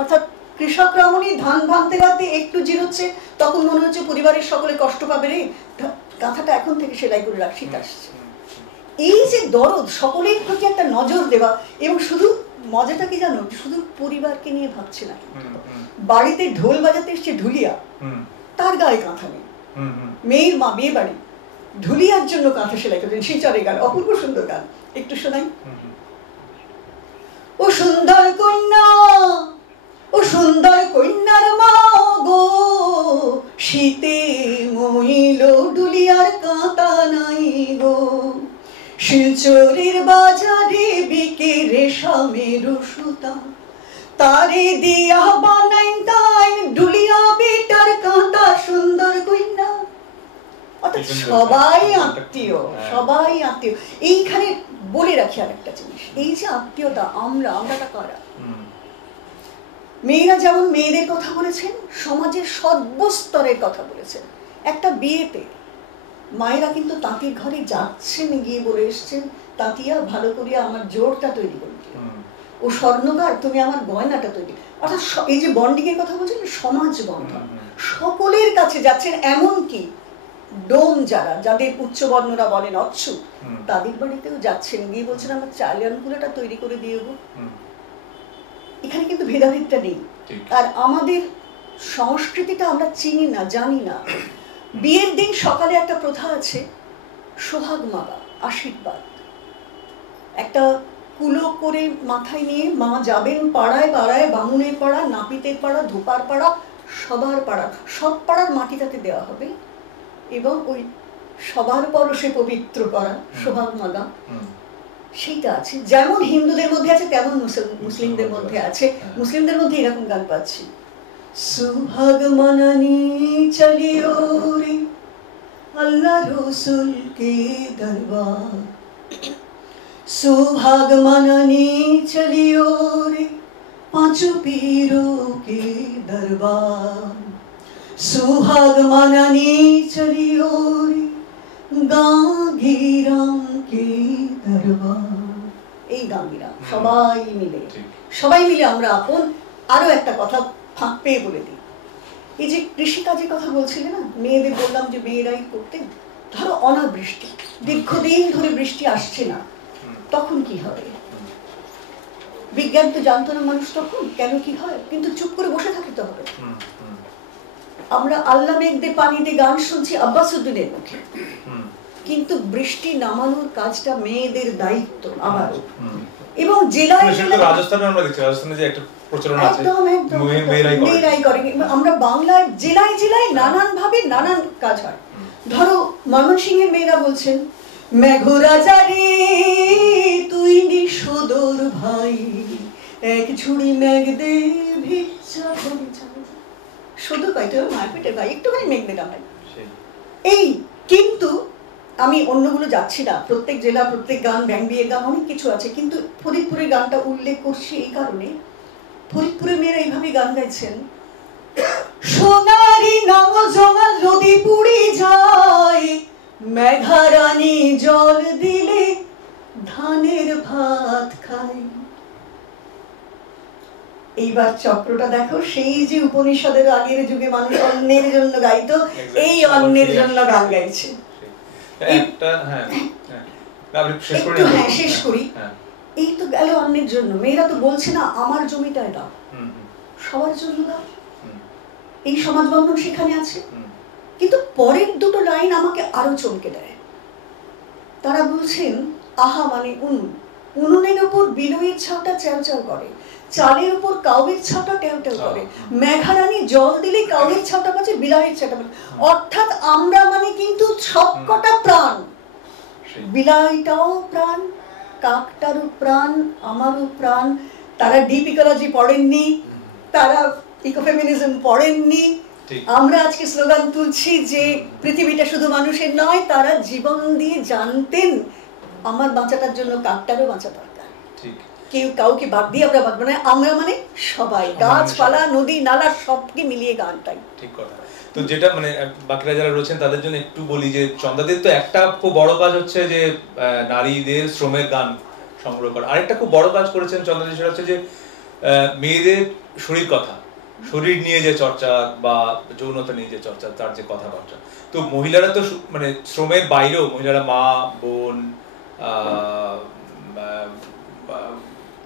অর্থাৎ কৃষকরা উনি ধান ভাঙতে ভাঙতে একটু জিরোচ্ছে, তখন মনে হচ্ছে পরিবারের সকলে কষ্ট পাবে রে, গাঁথাটা এখন থেকে সেলাই করে রাখ, শীত আসছে। এই যে দরদ, সকলের প্রতি একটা নজর দেওয়া, এবং শুধু মজাটা কি জানো, শুধু পরিবারকে নিয়ে ভাবছে না, বাড়িতে ঢোল বাজাতে এসছে ঢুলিয়া, তার গায়ে কাঁথা নেই, মেয়ের মা বিয়ে বাড়ি ঢুলিয়ার জন্য কাঁথা সেলাই করতেন। শিলচরে গান, অপূর্ব সুন্দর গান, একটু শোনাই। ও সুন্দর কন্যা, ও সুন্দর কন্যার মা গো, শীতে মইল ডুলিয়ার কাঁটা নাই গো, শিলচরের বাজারে বিকে রেশমের সুতা, তারে দিয়া বানাইন তাই ডুলিয়া বেটার কাঁটা সুন্দর কইনা। অর্থাৎ সবাই আত্মীয়, সবাই আত্মীয়। এইখানে বলে রাখি আর একটা জিনিস, এই যে আত্মীয়তা, আমরাটা কারা? মেয়েরা যেমন মেয়েদের কথা বলেছেন, সমাজের সর্বস্তরের কথা বলেছেন। একটা বিয়েতে মায়েরা কিন্তু তাঁতির ঘরে যাচ্ছেন, গিয়ে বলে এসছেন, তাঁতিয়া ভালো করিয়া আমার জোরটা তৈরি করে দিও, ও স্বর্ণকার তুমি আমার গয়নাটা তৈরি। অর্থাৎ এই যে বন্ডিং এর কথা বলছেন, সমাজ বন্ধন, সকলের কাছে যাচ্ছেন। এমনকি ডোম যাদের উচ্চবর্ণরা বলেন অচ্ছুত, তাদের বাড়িতেও যাচ্ছেন, গিয়ে বলছেন আমার চালিয়ান কুলাটা তৈরি করে দিয়ে গো। এখানে কিন্তু ভেদাভেদটা নেই। আর আমাদের সংস্কৃতিটা আমরা চিনি না, জানি না। বিয়ের দিন সকালে একটা প্রথা আছে, সোহাগ মাগা, আশীর্বাদ। একটা কুলো করে মাথায় নিয়ে মা যাবেন পাড়ায় পাড়ায়, বামুনের পাড়া, নাপিতের পাড়া, ধোপার পাড়া, সবার পাড়া, সব পাড়ার মাটিটাতে দেওয়া হবে এবং ওই সবার পরশে পবিত্র করা সোহাগ মাগা, সেইটা আছে। যেমন হিন্দুদের মধ্যে আছে তেমন মুসলিমদের মধ্যে আছে। মুসলিমদের মধ্যে এরকম গান পাচ্ছি, সুহাগ মানানি চলিও রে আল্লাহ রসুল কে দরবার, सुहाग मननी चलियो रे पांचों पीरों के दरबार, सुहाग मननी चलियो रे गांगीराम के दरबार। এই গাঙ্গিরা সবাই মিলে আমরা আপন। আরো একটা কথা ফাঁক পেয়ে বলে দিই, এই যে কৃষিকাজের কথা বলছিলে না, মেয়েদের বললাম যে মেয়েরাই করতে। ধরো অনাবৃষ্টি, দীর্ঘদিন ধরে বৃষ্টি আসছে না, তখন কি হবে? বিজ্ঞান তো জানতো না মানুষ তখন কেন কি হয়, কিন্তু চুপ করে বসে থাকতে হবে। আমরা আল্লাহ মেঘদের পানি দিয়ে গান শুনছি আব্বাসুদ্দিনের মুখে, কিন্তু বৃষ্টি নামানোর কাজটা মেয়েদের দায়িত্ব আমার। এবং জেলায় রাজস্থানে আমরা দেখছি, রাজস্থানে যে একটা প্রচলন আছে মেয়েরাই করে। আমরা বাংলার জেলায় জেলায় নানান ভাবে নানান কাজ হয়। ধরো ময়মনসিংহের মেয়েরা বলছেন, মেঘরাজা রে তুই নিশোদর ভাই, এক ঝুড়ি মেঘ দে ভিজা ভরে যাও। শুধু পাইতে মায়ের পেটের ভাই, একটুখানি মেঘ দে ভাই। এই কিন্তু আমি অন্যগুলো যাচ্ছি না, প্রত্যেক জেলা প্রত্যেক গান, ব্যাং বিয়ের গান অনেক কিছু আছে, কিন্তু ফরিদপুরের গানটা উল্লেখ করছি এই কারণে, ফরিদপুরের মেয়েরা এইভাবে গান গাইছেন, সোনারি নব জমা যদি পুড়ে যায়, মেঘারানী জল দিলে ধানের ভাত খাই। এইবার চক্রটা দেখো, সেই যে উপনিষদের আগের যুগে মানুষ অন্যের জন্য গাইতো, এই অন্যের জন্য গান গাইছে। শেষ করি, এই তো গেল অন্যের জন্য। মেয়েরা তো বলছে না আমার জমিটায় দাও, সবার জন্য দাও। এই সমাজ বন্ধন সেখানে আছে। কিন্তু পরের দুটো লাইন আমাকে আরো চমকে দেয়। তারা বলছেন, আহা মানে উনুনের উপর বিলুয়ের ছাউটা চ্যাও চ্যাও করে, চালের উপর কাউয়ের ছাউটা ট্যাও ট্যাও করে, মেঘারানী জল দিলে কাউয়ের ছাউটা পাচ্ছে, বিলাইয়ের ছাউটা পাচ্ছে। অর্থাৎ আমরা মানে কিন্তু সবকটা প্রাণ, বিলাইটাও প্রাণ, কাকটারও প্রাণ, আমারও প্রাণ। তারা ডিপ ইকোলজি পড়েননি, তারা ইকোফেমিনিজম পড়েননি। আমরা আজকে স্লোগান তুলছি যে পৃথিবীটা শুধু মানুষের নয়, তারা জীবন দিয়ে জানতেন আমার বাঁচাটার জন্য কাকটারও বাঁচা দরকার। কেউ কাউকে বাদ দিয়ে আমরা বাঁচবো না, আমরা মানে সবাই, গাছপালা নদী নালা সবকে মিলিয়ে গানটাই। ঠিক কথা। তো যেটা মানে বাকিরা যারা রয়েছেন তাদের জন্য একটু বলি যে চন্দাদের তো একটা খুব বড় কাজ হচ্ছে যে নারীদের শ্রমের গান সংগ্রহ করা। আরেকটা খুব বড় কাজ করেছেন চন্দাদের, সেটা হচ্ছে যে মেয়েদের শরীর কথা, শরীর নিয়ে যে চর্চা বা যৌনতা নিয়ে যে চর্চা, তার যে কথাবার্তা। তো মহিলারা তো মানে শ্রমের বাইরেও, মহিলারা মা, বোন,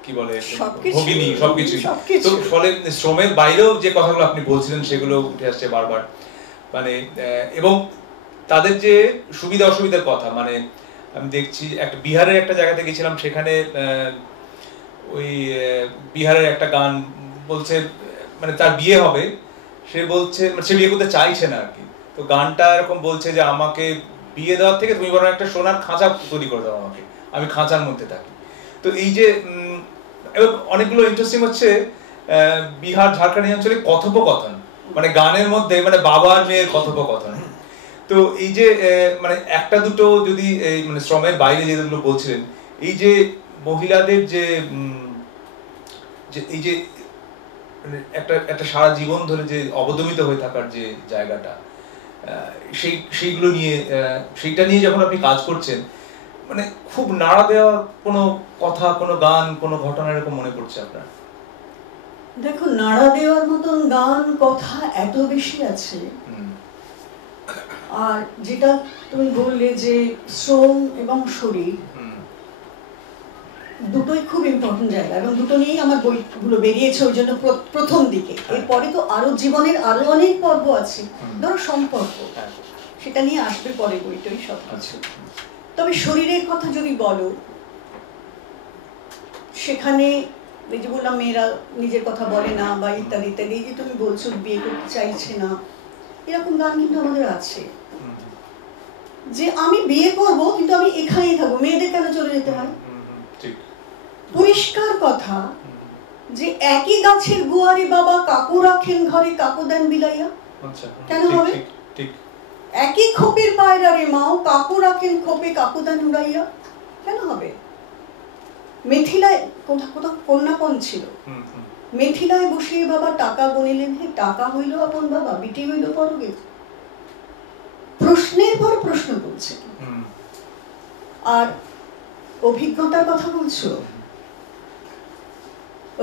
কি বলে ভগিনী, সবকিছু। তো ফলে শ্রমের বাইরেও যে কথাগুলো আপনি বলছিলেন সেগুলো উঠে আসছে বারবার, মানে এবং তাদের যে সুবিধা অসুবিধার কথা। মানে আমি দেখছি একটা বিহারের একটা জায়গাতে গেছিলাম, সেখানে ওই বিহারের একটা গান বলছে, মানে তার বিয়ে হবে, সে বলছে সে বিয়ে করতে চাইছে না আর কি। তো গানটা এরকম বলছে যে আমাকে বিয়ে দেওয়ার থেকে তুমি বরং একটা সোনার খাঁচা তৈরি করে দাও আমাকে, আমি খাঁচার মধ্যে থাকি। তো এই যে এবং অনেকগুলো ইন্টারেস্টিং হচ্ছে বিহার ঝাড়খণ্ড এই অঞ্চলে কথোপকথন, মানে গানের মধ্যে মানে বাবার মেয়ের কথোপকথন। তো এই যে মানে একটা দুটো যদি মানে শ্রমের বাইরে যেগুলো বলছিলেন, এই যে মহিলাদের যে এই যে মানে একটা সারা জীবন ধরে যে অবদমিত হয়ে থাকার যে জায়গাটা, সেইগুলো নিয়ে সেইটা নিয়ে যখন আপনি কাজ করছেন, মানে খুব নাড়া দেওয়া কোনো কথা, কোনো গান, কোনো ঘটনা এরকম মনে পড়ছে আপনার? দেখো, নাড়া দেওয়ার মতন গান কথা এত বেশি আছে। আর যেটা তুমি বললে যে শ্রম এবং শরীর দুটোই খুব ইম্পর্টেন্ট জায়গা, এবং দুটো নিয়েই আমার বইগুলো বেরিয়েছে ওই জন্য প্রথম দিকে। এরপরে তো আরো জীবনের আরো অনেক পর্ব আছে, ধরো সম্পর্ক, সেটা নিয়ে আসবে পরে বইটাই সব কিছু। তবে শরীরের কথা যদি বলো, সেখানে এই যে বললাম মেয়েরা নিজের কথা বলে না বা ইত্যাদি ইত্যাদি, এই যে তুমি বলছো বিয়ে করতে চাইছে না, এরকম গান কিন্তু আমাদের আছে যে আমি বিয়ে করব কিন্তু আমি এখানেই থাকবো, মেয়েদের কেন চলে যেতে হয়? পরিষ্কার কথা যে একই গাছের গুয়ারে বাবা কাকু রাখেন ঘরে, কাকু দেন বিলাইয়া, কেন হবে? একই খোপের পায়রারে মাও কাকু রাখেন খোপে, কাকু দেন উড়াইয়া, কেন হবে? মিথিলায় কোথাও কন্যাপণ ছিল, মিথিলায় বসিয়ে বাবা টাকা গণিলেন, হে টাকা হইল আপন বাবা, বিটি হইল পরগে। প্রশ্নের পর প্রশ্ন করছে। আর অভিজ্ঞতার কথা বলছো,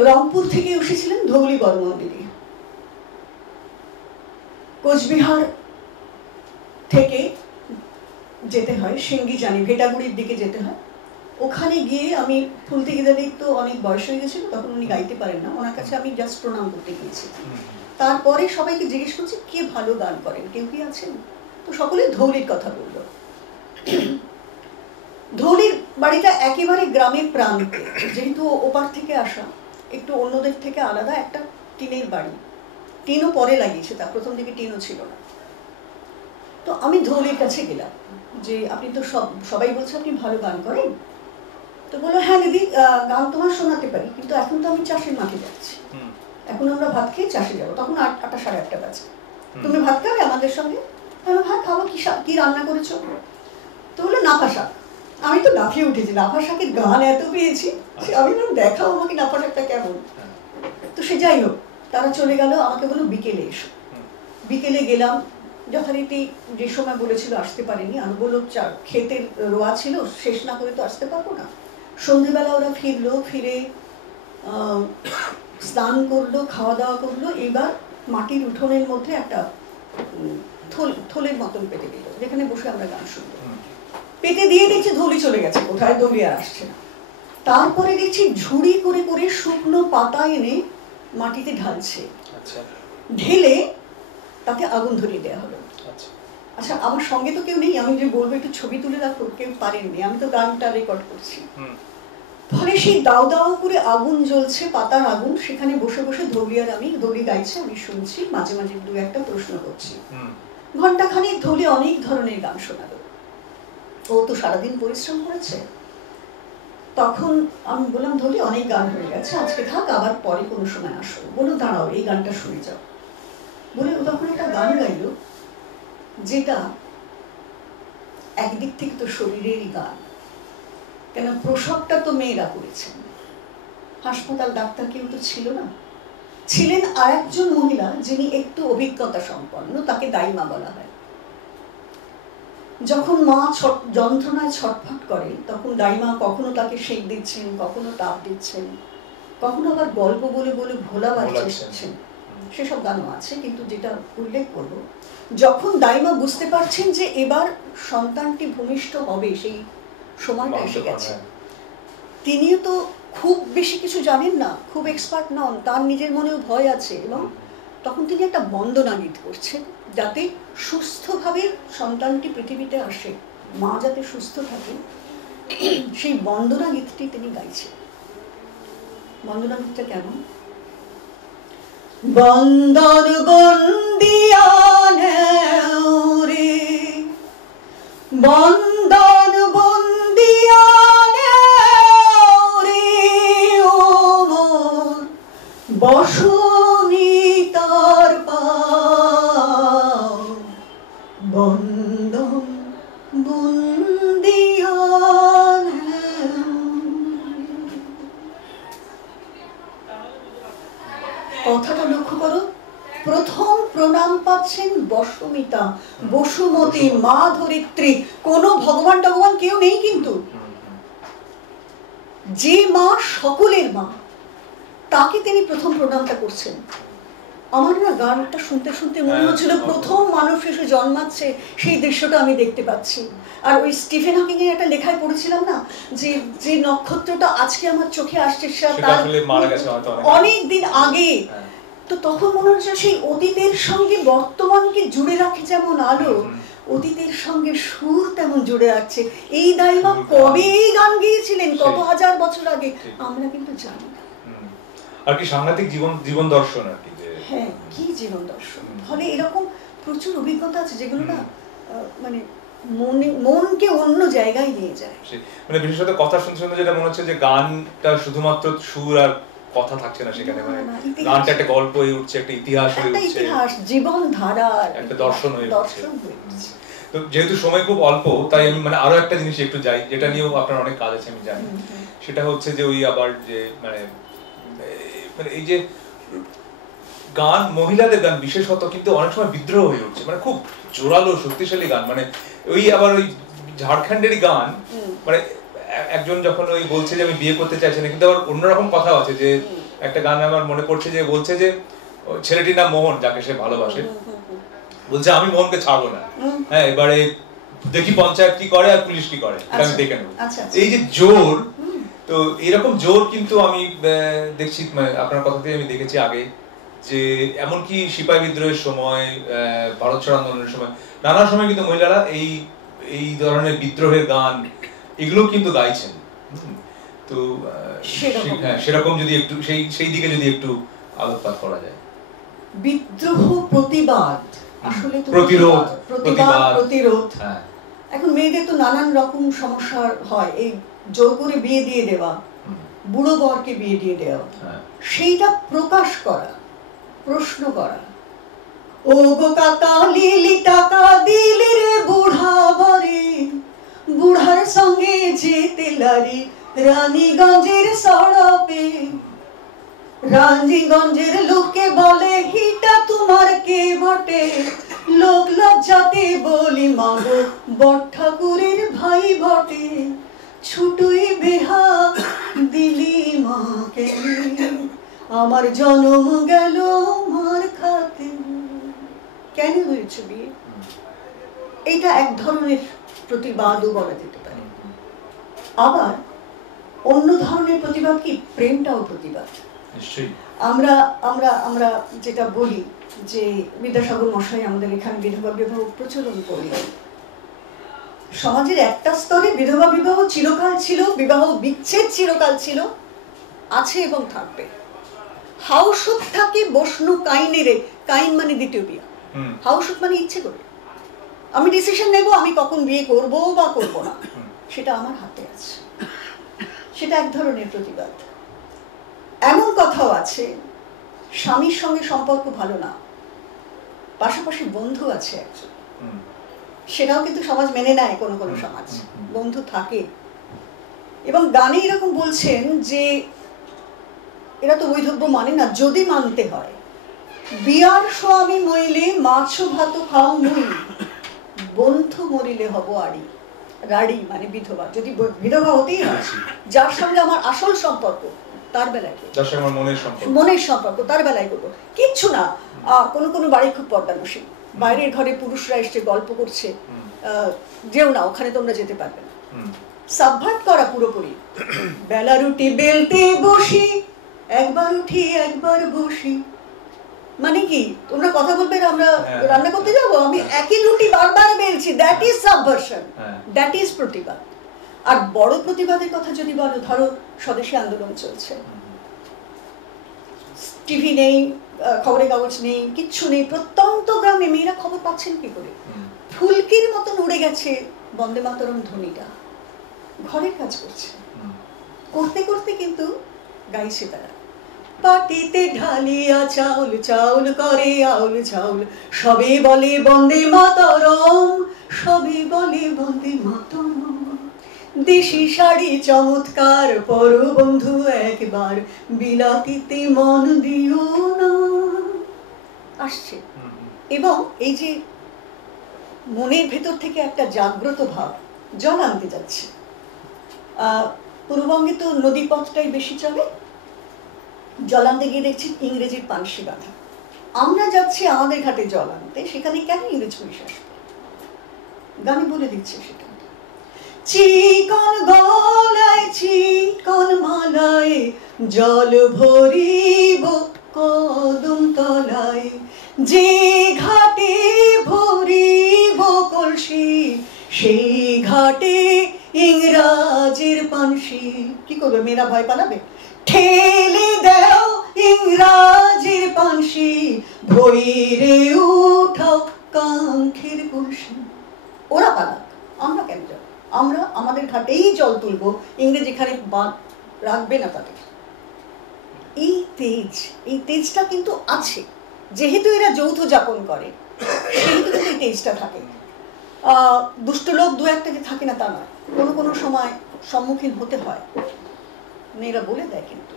রংপুর থেকে এসেছিলেন ধৌলি বর্মন দিদি, কোচবিহার থেকে যেতে হয় সিঙ্গি জানি ভেটাগুড়ির দিকে যেতে হয়। ওখানে গিয়ে আমি ফুলতে গিদাদির তো অনেক বয়স হয়ে গেছিল, তখন উনি গাইতে পারেন না, ওনার কাছে আমি জাস্ট প্রণাম করতে গিয়েছি। তারপরে সবাইকে জিজ্ঞেস করছি কে ভালো গান করেন, কেউ কি আছেন? তো সকলে ধৌলির কথা বলল। ধৌলির বাড়িটা একেবারে গ্রামের প্রান্তে, যেহেতু ওপার থেকে আসা, একটু অন্যদের থেকে আলাদা একটা টিনের বাড়ি, টিনও পরে লাগিয়েছে, তার প্রথম দিকে টিনও ছিল না। তো আমি ধৌলির কাছে গেলাম যে আপনি তো সবাই বলছে আপনি ভালো গান করেন। তো বললো হ্যাঁ দিদি, গান তোমার শোনাতে পারি, কিন্তু এখন তো আমি চাষের মাঠে যাচ্ছি, এখন আমরা ভাত খেয়ে চাষে যাবো। তখন 8টা সাড়ে 8টা বাজে। তুমি ভাত খাবে আমাদের সঙ্গে? হ্যাঁ খাবো। কি রান্না করেছো? তো বললো নাফা শাক। আমি তো লাফিয়ে উঠেছি, নাফা শাকের গান এত পেয়েছি, আমি বললাম দেখাও আমাকে নাফা শাকটা কেমন। তো সে যাই হোক, তারা চলে গেল, আমাকে বললো বিকেলে এসো। বিকেলে গেলাম, যথারীতি যে সময় বলেছিল আসতে পারেনি। আমি বললো ক্ষেতের রোয়া ছিল, শেষ না করে তো আসতে পারবো না। সন্ধ্যেবেলা ওরা ফিরলো, ফিরে স্নান করলো, খাওয়া দাওয়া করলো। এবার মাটির উঠোনের মধ্যে একটা থলের মতন পেতে দিল, যেখানে বসে আমরা গান শুনবো। পেতে দিয়ে দেখছি ধৌলি চলে গেছে কোথায়, দৌড়ি আর আসছে না। তারপরে দেখছি ঝুড়ি করে করে শুকনো পাতা এনে মাটিতে ঢালছে, ঢেলে তাতে আগুন ধরিয়ে দেওয়া হলো। আচ্ছা, আমার সঙ্গে তো কেউ নেই, আমি যে বলবো একটু ছবি তুলে রাখো, কেউ পারেননি, আমি তো গানটা রেকর্ড করছি। ফলে সেই দাও দাও করে আগুন জ্বলছে, পাতার আগুন, সেখানে বসে বসে ধৌলি আর আমি, ধৌলি গাইছে, আমি শুনছি, মাঝে মাঝে দু একটা প্রশ্ন করছি। ঘন্টাখানেক ধৌলি অনেক ধরনের গান শোনালো, ও তো সারাদিন পরিশ্রম করেছে। তখন আমি বললাম ধৌলি অনেক গান হয়ে গেছে, আজকে থাক, আবার পরে কোনো সময় আসো। বললো দাঁড়াও, এই গানটা শুনে যাও। বলে ও তখন একটা গান গাইলো, যেটা একদিক থেকে তো শরীরেরই গান, কেন প্রসবটা তো মেয়েরা করেছেন, হাসপাতাল ডাক্তার কেউ তো ছিল না। ছিলেন আর একজন মহিলা যিনি একটু অভিজ্ঞতা সম্পন্ন, তাকে দাইমা বলা হয়। যখন মা যন্ত্রণায় ছটফট করে, তখন দাইমা কখনো তাকে সেঁক দিচ্ছেন, কখনো তাপ দিচ্ছেন, কখনো আবার গল্প বলে বলে ভোলাবার চেষ্টা, সেসব গানও আছে। কিন্তু যেটা উল্লেখ করব, যখন দাইমা বুঝতে পারছেন যে এবার সন্তানটি ভূমিষ্ঠ হবে, সেই সময়টা এসে গেছে, তিনিও তো খুব বেশি কিছু জানেন না, খুব এক্সপার্ট নন, তার নিজের মনেও ভয় আছে, এবং তখন তিনি একটা বন্দনা গীত করছেন, যাতে সুস্থভাবে সন্তানটি পৃথিবীতে আসে, মা যাতে সুস্থ থাকে, সেই বন্দনা গীতটি তিনি গাইছেন। বন্দনা গীতটা কেমন? বন্দন বন্দিয়ান রে, বন্দন বন্দিয়ান রে, ও মোর বসনিতার পাও, বন্দন বন্দিয়ান। কথাটা লক্ষ্য করো, প্রথম প্রণাম পাচ্ছেন বসুমিতা, বসুমতী, মা ধরিত্রী, কোনো ভগবান টগবান কেউ নেই, কিন্তু যে মা সকলের মা, তাকে তিনি প্রথম প্রণামটা করছেন। আমার না গানটা শুনতে শুনতে মনে হচ্ছিল প্রথম মানুষ এসে জন্মাচ্ছে, সেই দৃশ্যটা আমি দেখতে পাচ্ছি। আর ওই স্টিফেন হকিং এর একটা লেখায় পড়েছিলাম না, যে যে নক্ষত্রটা আজকে আমার চোখে আসছে তার অনেক দিন আগে, তো তখন মনে হচ্ছে সেই অতীতের সঙ্গে বর্তমানকে জুড়ে রাখে যেমন আলো, অতীতের সঙ্গে সুর তেমন জুড়ে রাখছে। এই দাইমা কবে এই গান গেয়েছিলেন, কত হাজার বছর আগে, আমরা কিন্তু জানি না। আর কি সাংঘাতিক জীবন দর্শন আর কি। হ্যাঁ, কি জীবন দর্শন। ফলে এরকম প্রচুর অভিজ্ঞতা আছে যেগুলো না মানে মনকে অন্য জায়গায় নিয়ে যায়। মানে বিশেষত কথা শুনতে শুনতে যেটা মনে হচ্ছে যে গানটা শুধুমাত্র সুর আর কথা থাকছে না সেখানে, মানে গানটা একটা গল্প হয়ে উঠছে, একটা ইতিহাস হয়ে উঠছে, ইতিহাস, জীবন ধারার একটা দর্শন হয়ে উঠছে। তো যেহেতু সময় খুব অল্প, তাই আমি মানে আরো একটা জিনিস একটু যাই, যেটা নিয়েও আপনার অনেক কাজ আছে আমি জানি। সেটা হচ্ছে যে ওই আবার যে মানে এই যে গান, মহিলাদের গান বিশেষত কিন্তু অনেক সময় বিদ্রোহ হয়ে উঠছে, মানে খুব জোরালো শক্তিশালী গান, মানে ওই আবার ওই ঝাড়খণ্ডেরই গান, মানে একজন যখন ওই বলছে যে আমি বিয়ে করতে চাইছি না, কিন্তু আবার অন্যরকম কথা আছে, যে একটা গান আমার মনে পড়ছে যে বলছে যে ছেলেটির নাম মোহন, যাকে সে ভালোবাসে, বলছে আমি মোহনকে ছাড়বো না, হ্যাঁ এবারে দেখি পঞ্চায়েত কি করে আর পুলিশ কি করে, আমি দেখে নেবো। এই যে জোর, তো এরকম জোর কিন্তু আমি দেখছি, মানে আপনার কথাতেই আমি দেখেছি আগে, যে এমনকি সিপাহী বিদ্রোহের সময়, ভারত ছাড় আন্দোলনের সময়, নানা সময় কিন্তু মহিলারা এই ধরনের বিদ্রোহের গান এগুলো কিন্তু গাইছেন। তো সেরকম যদি একটু সেই দিকে যদি একটু আলোকপাত করা যায়। বিদ্রোহ, প্রতিবাদ, আসলে তো প্রতিরোধ। এখন মেয়েদের তো নানান রকম সমস্যা হয়, এই জোর করে বিয়ে দিয়ে দেওয়া, বুড়ো বরকে বিয়ে দিয়ে দেওয়া, সেইটা প্রকাশ করা, প্রশ্ন করা। ও গো কাকা লিলি টাকা দিলি রে বুড়া বরে, বুড়ার সঙ্গে যেতে লারি রানীগঞ্জের সড়পে, রানীগঞ্জের লোকে বলে হিটা তোমার কে বটে, লোক লজ্জাতে বলি মাগো বট ঠাকুরের ভাই বটে, ছুটুই বেহা দিলি মাকে, আমার জন্ম গেল মার খাতে। কেন হয়েছে বিয়ে? এটা এক ধরনের প্রতিবাদও বলা যেতে পারে। আবার অন্য ধরনের প্রতিবাদ কি, প্রেমটাও প্রতিবাদ। আমরা আমরা আমরা যেটা বলি যে বিদ্যাসাগর মশাই আমাদের এখানে বিধবা বিবাহ প্রচলন করলেন। সমাজের একটা স্তরে বিধবা বিবাহ চিরকাল ছিল, বিবাহ বিচ্ছেদ চিরকাল ছিল, আছে এবং থাকবে। হাউসুক থাকে বসনু কাইনেরে, কাইন মানে দ্বিতীয় বিয়ে, হাউসুক মানে ইচ্ছে করে আমি ডিসিশন নেব আমি কখন বিয়ে করব বা করব না, সেটা আমার হাতে আছে, সেটা এক ধরনের প্রতিবাদ। এমন কথাও আছে স্বামীর সঙ্গে সম্পর্ক ভালো না, পাশাপাশি বন্ধু আছে একজন, সেটাও কিন্তু সমাজ মেনে নেয়, কোনো কোনো সমাজ বন্ধু থাকে। এবং গানে এরকম বলছেন যে এরা তো বৈধব্য মানে না, যদি মানতে হয় বিয়ার স্বামী মইলে মাছ ভাত খাও মুই, বন্ধু মরিলে হব আড়ি। রাড়ি মানে বিধবা, যদি বিধবা হতেই হয় যার সঙ্গে আমার আসল সম্পর্ক তার বেলায়, মনের সম্পর্ক তার বেলায় করবো, কিচ্ছু না। কোনো কোনো বাড়ি খুব পর্দানসীন, বাইরের ঘরে পুরুষরা এসে গল্প করছে, যেও না ওখানে তোমরা যেতে পারবে না, সাবভাট করা পুরোপুরি। বেলা রুটি বেলতে বসি, একবার উঠি একবার বসি, মানে কি তোমরা কথা বলবে আমরা রান্না করতে যাবো, আমি একই রুটি বারবার বেলছি, that is subversion, that is প্রতিবাদ। আর বড় প্রতিবাদের কথা যদি বলো, ধরো স্বদেশী আন্দোলন চলছে, টিভি নেই, খবরের কাগজ নেই, কিচ্ছু নেই, প্রত্যন্ত গ্রামে মেয়েরা খবর পাচ্ছেন কি করে? ফুলকির মতন উড়ে গেছে বন্দে মাতরম ধ্বনিটা, ঘরের কাজ করছে, করতে করতে কিন্তু গাইছে তারা। পাটিতে ঢালিয়া চাউল, চাউল করে আউল চাউল, সবে বলে বন্দে মাতরম, সবে বলে বন্দে মাতরম। দেশি শাড়ি চমৎকার, পরো বন্ধু একবার, বিলাতিতে মন দিও না। আসছে, এবং এই যে মনের ভেতর থেকে একটা জাগ্রত ভাব জল আনতে যাচ্ছে। পূর্ববঙ্গে তো নদী পথটাই বেশি চলে, জল আনতে গিয়ে দেখছি ইংরেজির পানসি বাঁধা। আমরা যাচ্ছি আমাদের ঘাটে জল আনতে, সেখানে কেন ইংরেজ পুলিশ আসবে? গানে বলে দিচ্ছে সেটা। চিকন গলায় চিকন মালায়, জল ভরিব কদম তলায়, যে ঘাটে ভরিব কলসি, সেই ঘাটে ইংরাজের পানসি। কি করবে? মেয়েরা ভয় পালাবে? ঠেলে দাও ইংরাজের পানসি, ভইরে উঠাও কাঙ্ক্ষের কলসি। ওরা পালাক, আমরা কেন যাব? আমরা আমাদের ঘাটেই জল তুলবো, ইংরেজ এখানে রাখবে না তাদের। এই তেজটা কিন্তু আছে, যেহেতু এরা যৌথ যাপন করে সেহেতু কিন্তু এই তেজটা থাকে। দুষ্ট লোক দু একটা যে থাকে না তা নয়, কোনো কোনো সময় সম্মুখীন হতে হয়, মেয়েরা বলে দেয়। কিন্তু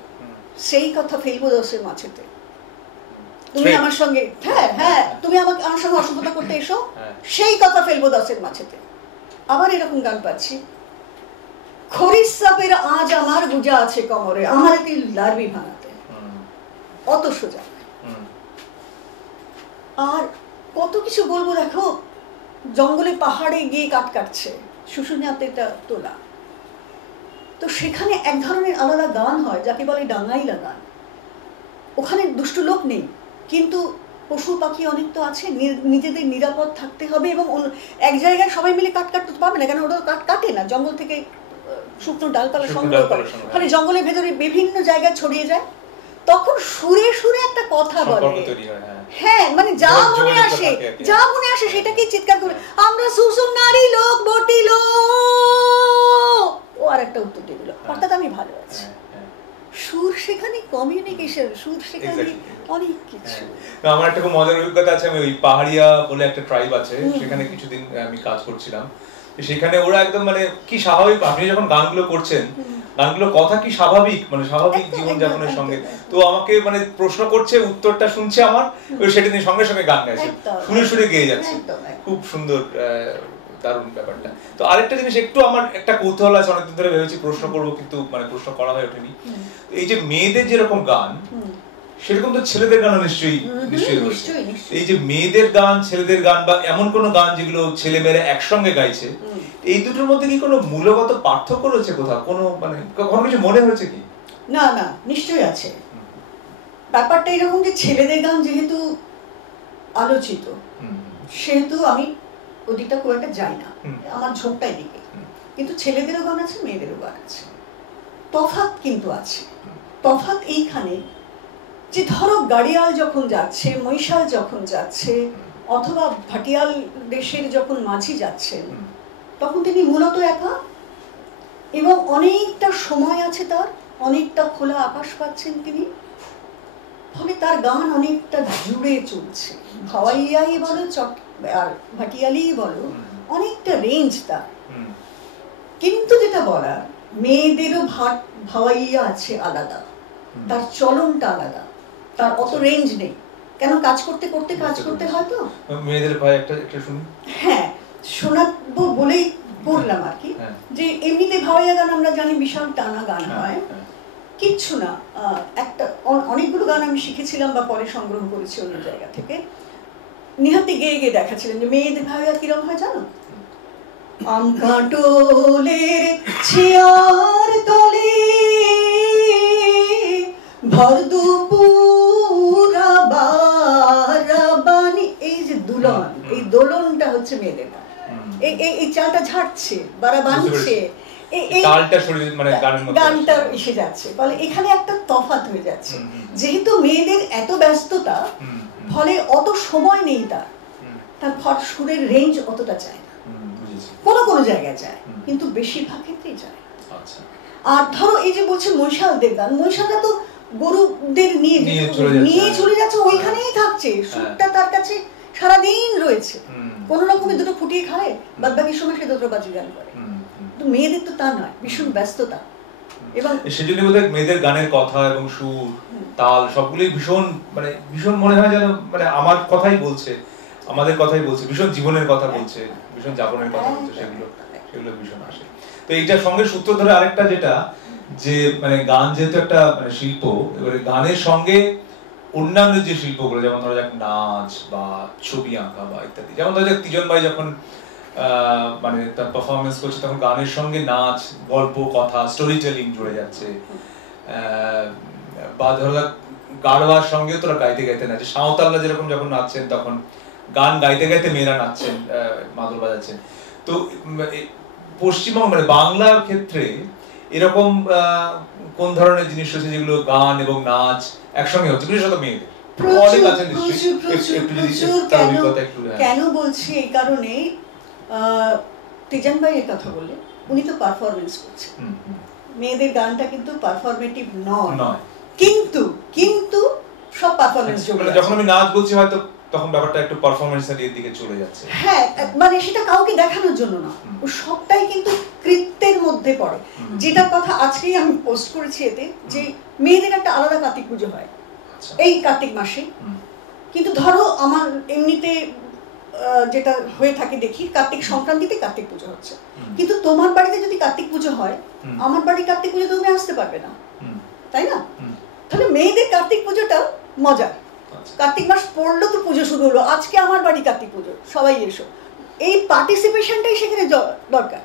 সেই কথা ফেলবো দোষের মাঝেতে। তুমি আমার সঙ্গে, হ্যাঁ তুমি আমার সঙ্গে অসভ্যতা করতে এসো, সেই কথা ফেলবো দশের মাঝেতে। আবার এরকম গান পাচ্ছি, খরিস সাপের আজ আমার গুজা আছে কোমরে, আমার একটি লার্বি ভাঙাতে। অত সোজা। আর কত কিছু বলবো, দেখো জঙ্গলে পাহাড়ে গিয়ে কাটছে, শুশুনিয়াতে এটা তোলা, তো সেখানে এক ধরনের আলাদা গান হয় যাকে বলে ডাঙ্গাইলা গান। ওখানে দুষ্ট লোক নেই, কিন্তু পশু পাখি অনেক তো আছে, নিজেদের নিরাপদ থাকতে হবে। এবং এক জায়গায় সবাই মিলে কাটতে পাবে না, কেন ওরা কাটে না, জঙ্গল থেকে শুকনো ডালপালা সংগ্রহ করে, মানে জঙ্গলের ভেতরে বিভিন্ন জায়গায় ছড়িয়ে যায়। তখন সুরে সুরে একটা কথা বলে, হ্যাঁ মানে যা মনে আসে সেটাকে চিৎকার করে, আমরা সুসুম নারী লোক বটিল, ও আর একটা উত্তর দিয়ে দিল, অর্থাৎ আমি ভালো আছি। সুর সেখানে কমিউনিকেশন, সুর সেখানে অনেক কিছু। আমার একটা খুব মজার অভিজ্ঞতা আছে, আমি ওই পাহাড়িয়া বলে একটা ট্রাইব আছে, সেখানে কিছুদিন আমি কাজ করছিলাম। সেখানে ওরা একদম মানে কি স্বাভাবিক, আপনি যখন গানগুলো করছেন, গানগুলোর কথা কি স্বাভাবিক, মানে স্বাভাবিক জীবনযাপনের সঙ্গে। তো আমাকে মানে প্রশ্ন করছে, উত্তরটা শুনছে আমার, সেটা নিয়ে সঙ্গে সঙ্গে গান গাইছে, শুনে শুনে গেয়ে যাচ্ছে। খুব সুন্দর, দারুণ ব্যাপারটা। তো আরেকটা জিনিস একটু আমার একটা কৌতূহল আছে, অনেকদিন ধরে ভেবেছি প্রশ্ন করবো, কিন্তু মানে প্রশ্ন করা হয়ে ওঠেনি। এই যে মেয়েদের যেরকম গান, সেরকম তো ছেলেদের গানও নিশ্চয়ই রয়েছে। এই যে মেয়েদের গান, ছেলেদের গান, বা এমন কোন গান যেগুলো ছেলে মেয়েরা একসঙ্গে গাইছে, এই দুটোর মধ্যে কি কোনো মূলগত পার্থক্য রয়েছে কোথাও? কোনো মানে কখনো কিছু মনে হয়েছে কি? না না, নিশ্চয়ই আছে। ব্যাপারটা এরকম যে ছেলেদের গান যেহেতু আলোচিত, সেহেতু আমি ওদিকটা খুব একটা যাই না, আমার ঝোঁকটা এদিকে। কিন্তু ছেলেদেরও গান আছে, মেয়েদেরও গান আছে। তফাৎ কিন্তু আছে। তফাৎ এইখানে যে ধরো গাড়িয়াল যখন যাচ্ছে, মহিষাল যখন যাচ্ছে, অথবা ভাটিয়াল দেশের যখন মাঝি যাচ্ছেন, তখন তিনি মূলত একা, এবং অনেকটা সময় আছে তার, অনেকটা খোলা আকাশ পাচ্ছেন তিনি, ফলে তার গান অনেকটা জুড়ে চলছে। ভাওয়াইয়াই বলো আর ভাটিয়ালি বলো, অনেকটা রেঞ্জ তার। কিন্তু যেটা বলার, মেয়েদেরও ভাওয়াইয়া আছে আলাদা, তার চলনটা আলাদা, তার অত রেঞ্জ নেই। কেন কাজ করতে হয় তো মেয়েদের ভাই একটা শুনি। হ্যাঁ, শোনাবো বলেই বললাম আর কি, যে এমনিতে ভাওয়াইয়া গান আমরা জানি বিশাল টানা গান হয়, কিচ্ছু না। একটা অনেকগুলো গান আমি শিখেছিলাম বা পরে সংগ্রহ করেছি অন্য জায়গা থেকে, নিহাতি গেয়ে গিয়ে দেখাচ্ছিলেন যে মেয়েদের ভাওয়াইয়া কিরম হয় জানো? আম কাঁটোলের ছিয়ার তলে ভর দুপুরা বারাবানি, এই যে দুলন, এই দোলনটা হচ্ছে মেয়েদের গান। এই চালটা ঝাড়ছে, বারা বানছে, তালটা শরীর মানে গানের মধ্যে গানটা এসে যাচ্ছে, ফলে এখানে একটা তফাৎ হয়ে যাচ্ছে। যেহেতু মেয়েদের এত ব্যস্ততা, ফলে অত সময় নেই তার সুরের রেঞ্জ অতটা চায় না, কোনো কোনো জায়গায় যায় কিন্তু বেশিরভাগ ক্ষেত্রেই যায়। আর ধরো এই যে বলছে মৈশালদের গান, মৈশালরা তো গরুদের নিয়ে চলে যাচ্ছে, ওইখানেই থাকছে, সুরটা তার কাছে সারাদিন রয়েছে, কোন রকমে দুটো ফুটিয়ে খায়, বাদ বাকি সময় সে দুটো বাজি গান করে। তো মেয়েদের তো তা নয়, ভীষণ ব্যস্ততা। এবং সেজন্য বোধহয় মেয়েদের গানের কথা এবং সুর তাল সবগুলোই ভীষণ মানে ভীষণ মনে হয় যেন মানে আমার কথাই বলছে, আমাদের কথাই বলছে, ভীষণ জীবনের কথা বলছে, ভীষণ যাপনের কথা বলছে, সেগুলো ভীষণ আসে। তো এইটার সঙ্গে সূত্র ধরে আরেকটা যেটা যে মানে গান যেহেতু একটা মানে শিল্প, এবারে গানের সঙ্গে অন্যান্য যে শিল্পগুলো যেমন ধরো যাক নাচ বা ছবি আঁকা বা ইত্যাদি, যেমন ধরো যাক তিজন ভাই যখন মানে তার পারফরমেন্স করছে তখন গানের সঙ্গে নাচ, গল্প, কথা, স্টোরি টেলিং জুড়ে যাচ্ছে। বা ধরো গাড়োয়ার সঙ্গে তোরা গাইতে গাইতে নাচে, সাঁওতালরা যেরকম যখন নাচছেন তখন গান গাইতে গাইতে মেয়েরা নাচছেন, মাদুর বাজাচ্ছেন। তো পশ্চিমবঙ্গ মানে বাংলার ক্ষেত্রে এরকম কোন ধরনের জিনিস রয়েছে যেগুলো গান এবং নাচ একসঙ্গে হচ্ছে, বিশেষত মেয়েদের? কেন বলছি এই কারণে, তিজান ভাই এর কথা বললে, উনি তো পারফরমেন্স করছেন, মেয়েদের গানটা কিন্তু পারফরমেটিভ নয়, কিন্তু কিন্তু সব পারফরমেন্স যোগ্য। যখন আমি নাচ বলছি হয়তো তখন ব্যাপারটা একটু পারফরম্যান্সের দিকে চলে যাচ্ছে। হ্যাঁ, মানে সেটা কাউকে দেখানোর জন্য না, ও সবটাই কিন্তু কৃত্যের মধ্যে পড়ে। যেটা কথা আজকেই আমি পোস্ট করেছি এতে, যে মেয়েদের একটা আলাদা কার্তিক পুজো হয় এই কার্তিক মাসে, কিন্তু ধরো আমার এমনিতে যেটা হয়ে থাকে দেখি কার্তিক সংক্রান্তিতে কার্তিক পুজো হচ্ছে, কিন্তু তোমার বাড়িতে যদি কার্তিক পুজো হয়, আমার বাড়ি কার্তিক পুজো তুমি আসতে পারবে না, তাই না? তাহলে মেয়েদের কার্তিক পুজোটা মজা, কার্তিক মাস পড়লো তো পুজো শুরু হলো, আজকে আমার বাড়ি কার্তিক পুজো, সবাই এসো, এই পার্টিসিপেশনটাই সেখানে দরকার।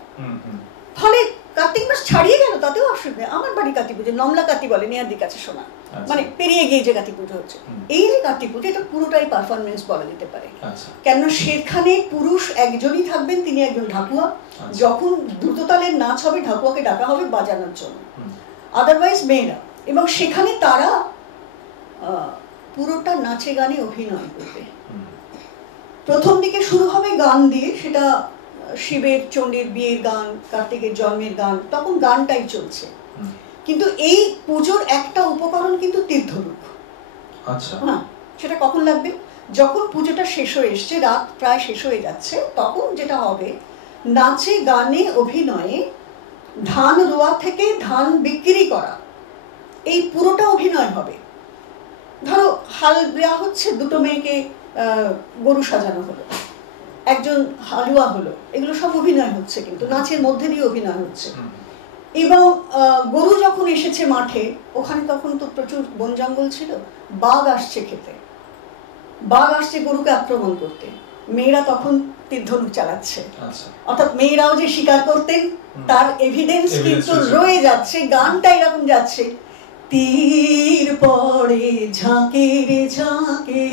ফলে কার্তিক মাস ছাড়িয়ে গেল তাতেও অসুবিধা নেই, আমার বাড়ি কার্তিক পুজো, নমলা কার্তিক বলে নেহার কাছে শোনা, মানে পেরিয়ে গিয়ে যে কার্তিক পুজো হচ্ছে, এই যে কার্তিক পুজো এটা পুরোটাই পারফরমেন্স বলা যেতে পারে। কেননা সেখানে পুরুষ একজনই থাকবেন, তিনি একজন ঢাকুয়া, যখন দ্রুততালের নাচ হবে ঢাকুয়াকে ডাকা হবে বাজানোর জন্য, আদারওয়াইজ মেয়েরা, এবং সেখানে তারা পুরোটা নাচে গানে অভিনয় করবে। প্রথম দিকে শুরু হবে গান দিয়ে, সেটা শিবের চণ্ডীর বিয়ের গান, কার্তিকের জন্মের গান, তখন গানটাই চলছে, কিন্তু এই পুজোর একটা উপকরণ কিন্তু তীর্থরূপ। আচ্ছা, হ্যাঁ, সেটা কখন লাগবে? যখন পুজোটা শেষ হয়ে এসছে, রাত প্রায় শেষ হয়ে যাচ্ছে, তখন যেটা হবে নাচে গানে অভিনয়ে, ধান রোয়া থেকে ধান বিক্রি করা, এই পুরোটা অভিনয় হবে। ধরো হাল দেওয়া হচ্ছে, দুটো মেয়েকে গরু সাজানো হলো, একজন হালুয়া হলো, এগুলো সব অভিনয় হচ্ছে, কিন্তু নাচের মধ্যে দিয়ে অভিনয় হচ্ছে। এবং গরু যখন এসেছে মাঠে, ওখানে তখন তো প্রচুর বন জঙ্গল ছিল, বাঘ আসছে খেতে, বাঘ আসছে গরুকে আক্রমণ করতে, মেয়েরা তখন তীরধনুক চালাচ্ছে, অর্থাৎ মেয়েরাও যে শিকার করতেন তার এভিডেন্স কিন্তু রয়ে যাচ্ছে, গানটা এরকম যাচ্ছে, তীর পড়ে ঝাঁকে রে ঝাঁকে,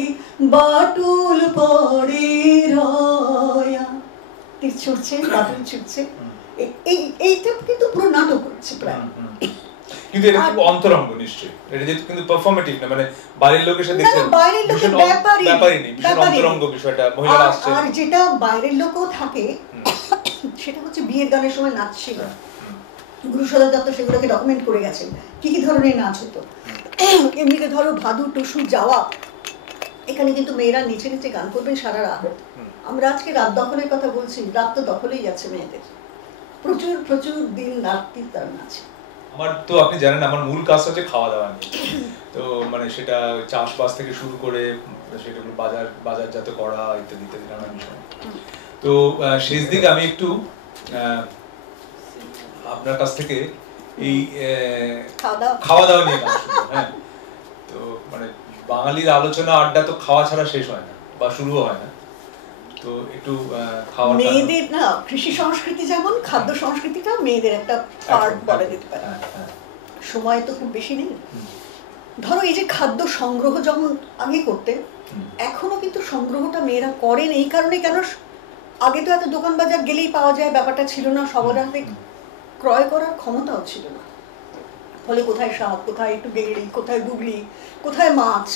বাটুল পড়ে রয়া, তীর ছুটছে, বাটুল ছুটছে, এইটা কিন্তু পুরো নাটক হচ্ছে প্রায়। কিন্তু এটা খুব অন্তরঙ্গ নিশ্চয়ই, এটা যেহেতু কিন্তু পারফর্মেটিভ না, মানে বাইরের লোক এসে দেখছেন, বাইরের লোকের ব্যাপারই নেই, ভীষণ অন্তরঙ্গ বিষয়টা, মহিলারা আসছে। আর যেটা বাইরের লোকও থাকে সেটা হচ্ছে বিয়ের গানের সময় নাচ ছিল, গুরুসদা দত্ত সেগুলোকে ডকুমেন্ট করে গেছেন, কি কি ধরনের নাচ হতো। এমনিতে ধরো ভাদু টুসু যাওয়া, এখানে কিন্তু মেয়েরা নিচে নিচে গান করবেন সারা রাত। আমরা আজকে রাত দখলের কথা বলছি, রাত তো দখলেই যাচ্ছে মেয়েদের, প্রচুর প্রচুর দিন রাত্রি তার নাচ। আমার তো আপনি জানেন আমার মূল কাজ হচ্ছে খাওয়া দাওয়া নিয়ে, তো মানে সেটা চাষবাস থেকে শুরু করে সেটাগুলো বাজারজাত করা ইত্যাদি ইত্যাদি নানা বিষয়। তো শেষ দিকে আমি একটু আপনার কাছ থেকে এই খাওয়া দাওয়া নিয়ে গান শুনবো। হ্যাঁ, তো মানে বাঙালির আলোচনা আড্ডা তো খাওয়া ছাড়া শেষ হয় না বা শুরুও হয় না, তো একটু খাওয়া, মেয়েদের না কৃষি সংস্কৃতি যেমন, খাদ্য সংস্কৃতিটা মেয়েদের একটা পার্ট বলা যেতে পারে। সময় তো খুব বেশি নেই। ধরো এই যে খাদ্য সংগ্রহ যখন আগে করতেন, এখনো কিন্তু সংগ্রহটা মেয়েরা করেন, এই কারণে কেন আগে তো এত দোকান বাজার গেলেই পাওয়া যায় ব্যাপারটা ছিল না, সবার হাতে ক্রয় করার ক্ষমতাও ছিল না। ফলে কোথায় শাক, কোথায় একটু গেগড়ি, কোথায় গুগলি, কোথায় মাছ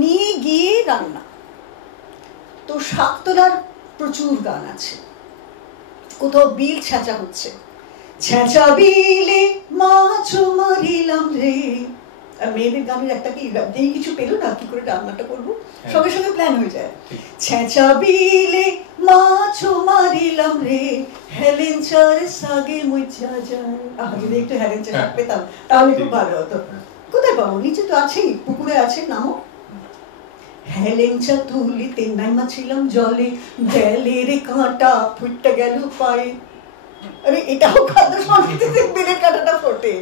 নিয়ে গিয়ে রান্না। তো শাক তোলার প্রচুর গান আছে, কোথাও বিল ছেঁচা হচ্ছে, ছেঁচা বিলে মাছ মারিলাম রে। আর মেয়েদের গানের একটা কি যেই কিছু পেলো না কি করে রান্নাটা করবো, সঙ্গে সঙ্গে প্ল্যান হয়ে যায়। ছেঁচা বিলে মাছ মারিলাম রে, হেলেন চার সাগে মুচা যায়। যদি একটু হেলেন চা পেতাম তাহলে খুব ভালো হতো। কোথায় পাবো? নিচে তো আছেই, পুকুরে আছে, নামো। হেলেঞ্চা তুলিতে নাইমা ছিলাম জলে, বেলের কাঁটা ফুটতে গেল পায়ে। আরে এটাও খাদ্য সংস্কৃতিতে বেলের কাঁটাটা ফোটে।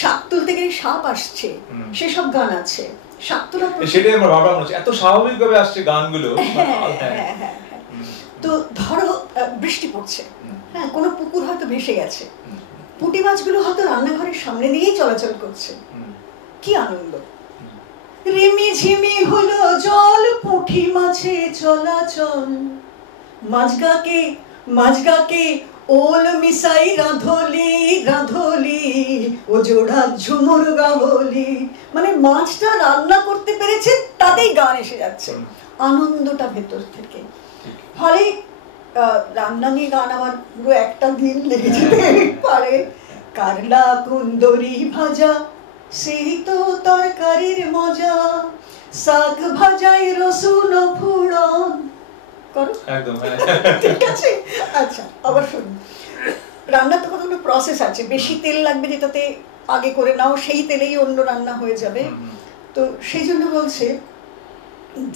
শাক তুলতে গেলে সাপ আসছে, সেসব গান আছে। শাক তোলা সেটাই আমার বাবা মনে হচ্ছে এত স্বাভাবিকভাবে আসছে গানগুলো। তো ধরো বৃষ্টি পড়ছে, হ্যাঁ, কোনো পুকুর হয়তো ভেসে গেছে, পুঁটি মাছগুলো হয়তো রান্নাঘরের সামনে দিয়েই চলাচল করছে, কি আনন্দ। রিমি ঝিমি হলো জল, পুঁটি মাছে চলাচল, মাঝগাকে মাঝগাকে ওল মিশাই রাধলি রাধলি, ও জোড়া ঝুমুর গাবলি। মানে মাছটা রান্না করতে পেরেছে তাতেই গান এসে যাচ্ছে, আনন্দটা ভেতর থেকে। ফলে রান্না নিয়ে গান আমার পুরো একটা দিন লেগে যেতে পারে। কারলা কুন্দরি ভাজা, সেই তো তরকারির মজা, শাক ভাজাই রসুন ফুড়ন করো একদম, ঠিক আছে। আচ্ছা, আবার শুনুন, রান্নার তো কতগুলো প্রসেস আছে, বেশি তেল লাগবে যেটাতে আগে করে নাও, সেই তেলেই অন্য রান্না হয়ে যাবে। তো সেই জন্য বলছে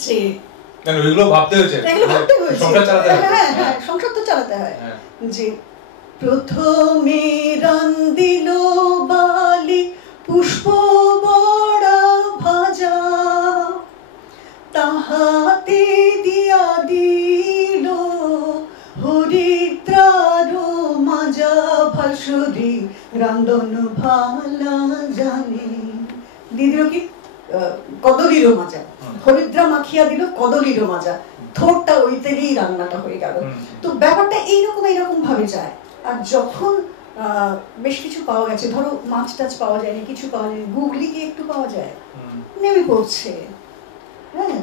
যে এগুলো ভাবতে হয়েছে, সংসার চালাতে হয়। হ্যাঁ হ্যাঁ, সংসার তো চালাতে হয়। যে প্রথমে রান্দিল বালি পুষ্প বড়া ভাজা, তাহাতে দিয়া দিল হরিদ্রার মাজা, ভাসুরি রান্ধন ভালা জানে, দিয়ে দিল কি কদলিরও মাজা, হরিদ্রা মাখিয়া দিল কদলিরও মাজা, থোরটা ওই তেলেই রান্নাটা হয়ে গেল। তো ব্যাপারটা এইরকম ভাবে যায়। আর যখন বেশ কিছু পাওয়া গেছে, ধরো মাছ টাছ পাওয়া যায়নি, কিছু পাওয়া যায়নি, গুগলিকে একটু পাওয়া যায়, নেমে পড়ছে। হ্যাঁ,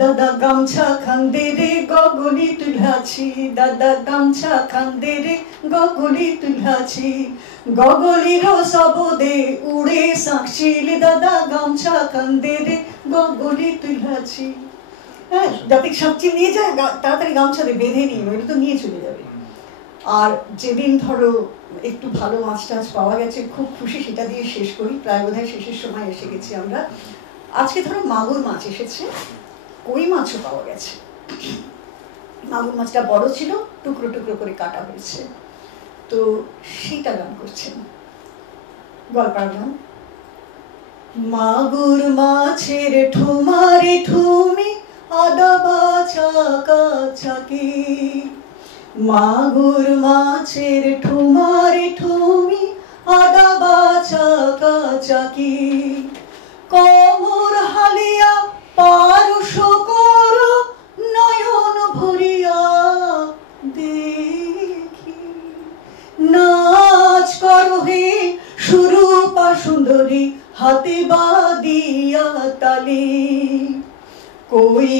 দাদা গামছা খান্দে রে গগলি তুলাছি, দাদা গামছা খান্দে রে গগলি তুলাছি, গগলির শবদে উড়ে সাঁকছিল, দাদা গামছা খান্দে রে গগলি তুলাছি। হ্যাঁ, যাতে সাঁকচি নিয়ে যায়, তাড়াতাড়ি গামছাতে বেঁধে নিয়ে, নইলে তো নিয়ে চলে যাবে। আর যেদিন ধরো একটু ভালো মাছ টাছ পাওয়া গেছে, খুব খুশি, সেটা দিয়ে শেষ করি, প্রায় বোধহয় শেষের সময় এসে গেছি আমরা। আজকে ধরো মাগুর মাছ এসেছে, কই মাছও পাওয়া গেছে। মাগুর মাছটা বড় ছিল, টুকরো টুকরো করে কাটা হয়েছে, তো সেটা গান করছেন, গল্পার গান। মাগুর মাছের ঠুমারে ঠুমি, আদা বাছা কাছাকি, মাগুর মাছের ঠুমারে ঠুমি, আদা বাছা কাছাকি, কমর হালিয়া পারশ কর, নয়ন ভরিয়া দেখি, নাচ করো হে সুরূপা সুন্দরী, হাতে বাদিয়া তালি, কই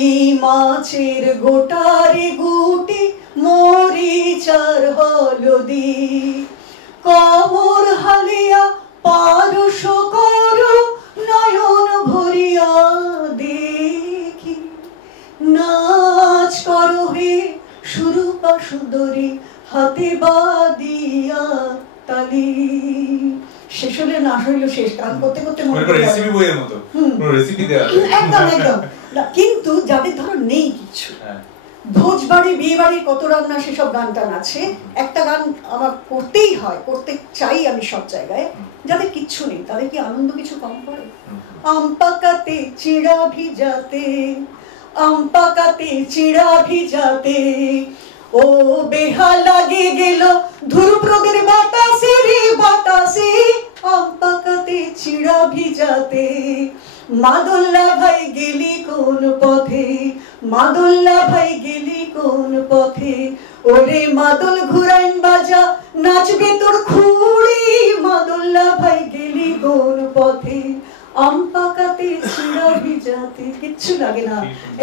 মাছের গোটারে গুটি, মরিচার হলদি, কমর হালিয়া পারশ কর, নয়ন ভরিয়া দেখি, নাচ করো হে সুরূপা সুন্দরী, হাতে বাদিয়া তালি। শেষ হলে না হইল শেষ, গান করতে করতে রেসিপি বইয়ের মতো রেসিপি দেওয়া একদম একদম। কিন্তু যাদের ধরো নেই কিছু, ভোজ বাড়ি বিয়ে বাড়ির কত রান্না, সেসব গান টান আছে, একটা গান আমার করতেই হয়, করতে চাই আমি সব জায়গায়। যাদের কিচ্ছু নেই তাদের কি আনন্দ কিছু কম পড়ে? আম পাকাতে চিড়া ভিজাতে, আম পাকাতে চিড়া ভিজাতে, ও বেহা লাগে গেল ধুরুপ্রদের বাতাসে রে বাতাসে, আম পাকাতে চিড়া ভিজাতে, মাদুল্লা ভাই গেলি কোন পথে, মাদুল্লা ভাই গেলি কোন পথে, ওরে মাদল ঘুরাইন বাজা নাচবে তোর খুঁড়ি, মাদুল্লা ভাই গেলি কোন পথে, আম পাকাতে ছিঁড়া ভিজাতে, কিচ্ছু লাগে না,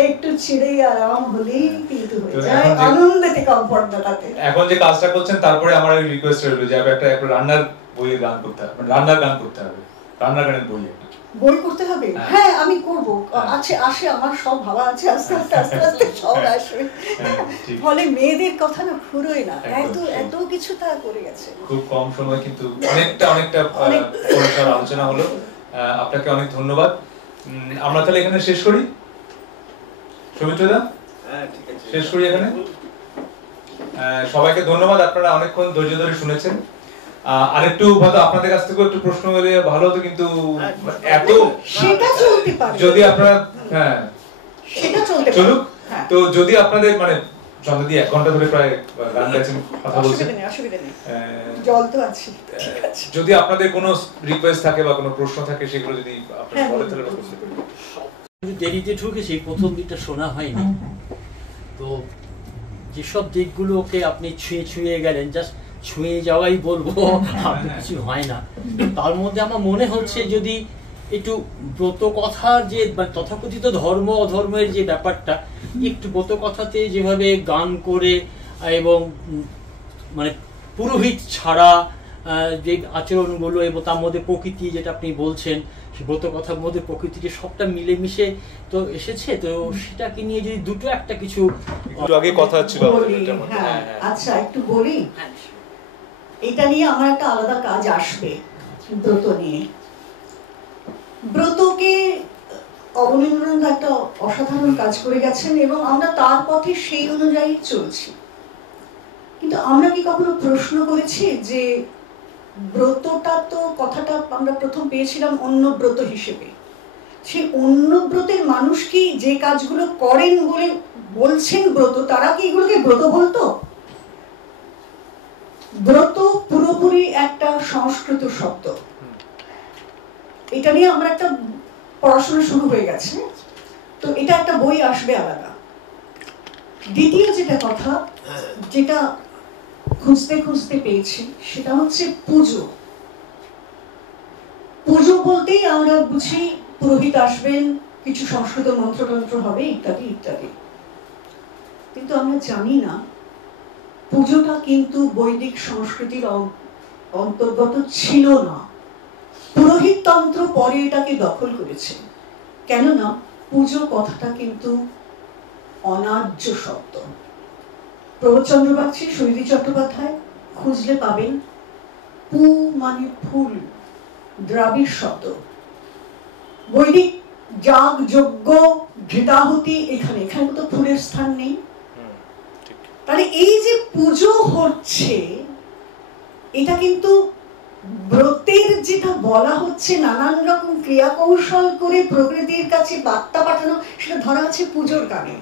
একটু ছিঁড়ে আরাম হলেই কিন্তু হয়ে যায়, আনন্দেতে কমফর্ট মেটাতে। এখন যে কাজটা করছেন তারপরে আমার রিকোয়েস্ট রইল যে একটা রান্নার বইয়ের গান করতে হবে, রান্নার গান করতে হবে, রান্নার গানের বই একটা বই করতে হবে। হ্যাঁ আমি করব, আছে আসে আমার সব ভাবা আছে, আস্তে আস্তে আস্তে আস্তে সব আসবে। ফলে মেয়েদের কথা না ফুরোয় না, এত এত কিছু তা করে গেছে। খুব কম সময় কিন্তু অনেকটা পরিষ্কার আলোচনা হলো। আপনাকে অনেক ধন্যবাদ। আমরা তাহলে এখানে শেষ করি, সৌমিত্রদা? হ্যাঁ ঠিক আছে, শেষ করি এখানে। সবাইকে ধন্যবাদ, আপনারা অনেকক্ষণ ধৈর্য ধরে শুনেছেন। আরেকটু হয়তো আপনাদের কাছ থেকে একটু প্রশ্ন হলে ভালো হতো, কিন্তু এত সেটা চলতে পারে যদি আপনারা, হ্যাঁ সেটা চলতে পারে, চলুক। তো যদি আপনাদের মানে চন্দ্রদি 1 ঘন্টা ধরে প্রায় গান গাইছেন, কথা বলছেন, অসুবিধা নেই, জল তো আছে, ঠিক আছে। যদি আপনাদের কোনো রিকোয়েস্ট থাকে বা কোনো প্রশ্ন থাকে সেগুলো যদি আপনারা বলেন তাহলে করতে পারি। দেরিতে ঢুকেছি, প্রথম দিকটা শোনা হয়নি, তো যেসব দিকগুলোকে আপনি ছুঁয়ে ছুঁয়ে গেলেন, জাস্ট ছুঁয়ে যাওয়াই বলবো, আপনি কিছু হয় না। তার মধ্যে আমার মনে হচ্ছে যদি একটু ব্রত কথার যে তথাকথিত ধর্ম অধর্মের যে ব্যাপারটা, একটু ব্রত কথাতে যেভাবে গান করে এবং মানে পুরোহিত ছাড়া যে আচরণগুলো এবং তার মধ্যে প্রকৃতি যেটা আপনি বলছেন, ব্রত কথার মধ্যে প্রকৃতিকে সবটা মিলেমিশে তো এসেছে, তো সেটাকে নিয়ে যদি দুটো একটা কিছু একটু আগে কথা ছিল। আচ্ছা একটু বলি, এটা নিয়ে আমার একটা আলাদা কাজ আসবে ব্রত নিয়ে। ব্রতকে অবনীন্দ্রনাথ একটা অসাধারণ কাজ করে গেছেন এবং আমরা তার পথে সেই অনুযায়ী চলছি, কিন্তু আমরা কি কখনো প্রশ্ন করেছি যে ব্রতটা তো কথাটা আমরা প্রথম পেয়েছিলাম অন্য ব্রত হিসেবে, সেই অন্য ব্রতের মানুষ কি যে কাজগুলো করেন বলে বলছেন ব্রত, তারা কি এগুলোকে ব্রত বলতো? ব্রত পুরোপুরি একটা সংস্কৃত শব্দ, এটা নিয়ে আমরা একটা পড়াশোনা শুরু হয়ে গেছে, তো এটা একটা বই আসবে আলাদা। দ্বিতীয় যেটা কথা, যেটা খুঁজতে খুঁজতে পেয়েছি, সেটা হচ্ছে পুজো। পুজো বলতেই আমরা বুঝি পুরোহিত আসবেন, কিছু সংস্কৃত মন্ত্রতন্ত্র হবে, ইত্যাদি ইত্যাদি, কিন্তু আমরা জানি না পুজোটা কিন্তু বৈদিক সংস্কৃতির অন্তর্গত ছিল না। পুরোহিততন্ত্র পরে এটাকে দখল করেছে, কেননা পুজো কথাটা কিন্তু অনার্য শব্দ। প্রবোধচন্দ্র বাগচি, শৈলী চট্টোপাধ্যায় খুঁজলে পাবেন, পু মানে ফুল, দ্রাবিড় শব্দ। বৈদিক যাগ যজ্ঞ ঘৃতাহুতি এখানে এখানে তো ফুলের স্থান নেই। তাহলে এই যে পুজো হচ্ছে, এটা কিন্তু ব্রতের যেটা বলা হচ্ছে নানান রকম ক্রিয়া কৌশল করে প্রকৃতির কাছে বার্তা পাঠানো, সেটা ধরা আছে পুজোর গানে,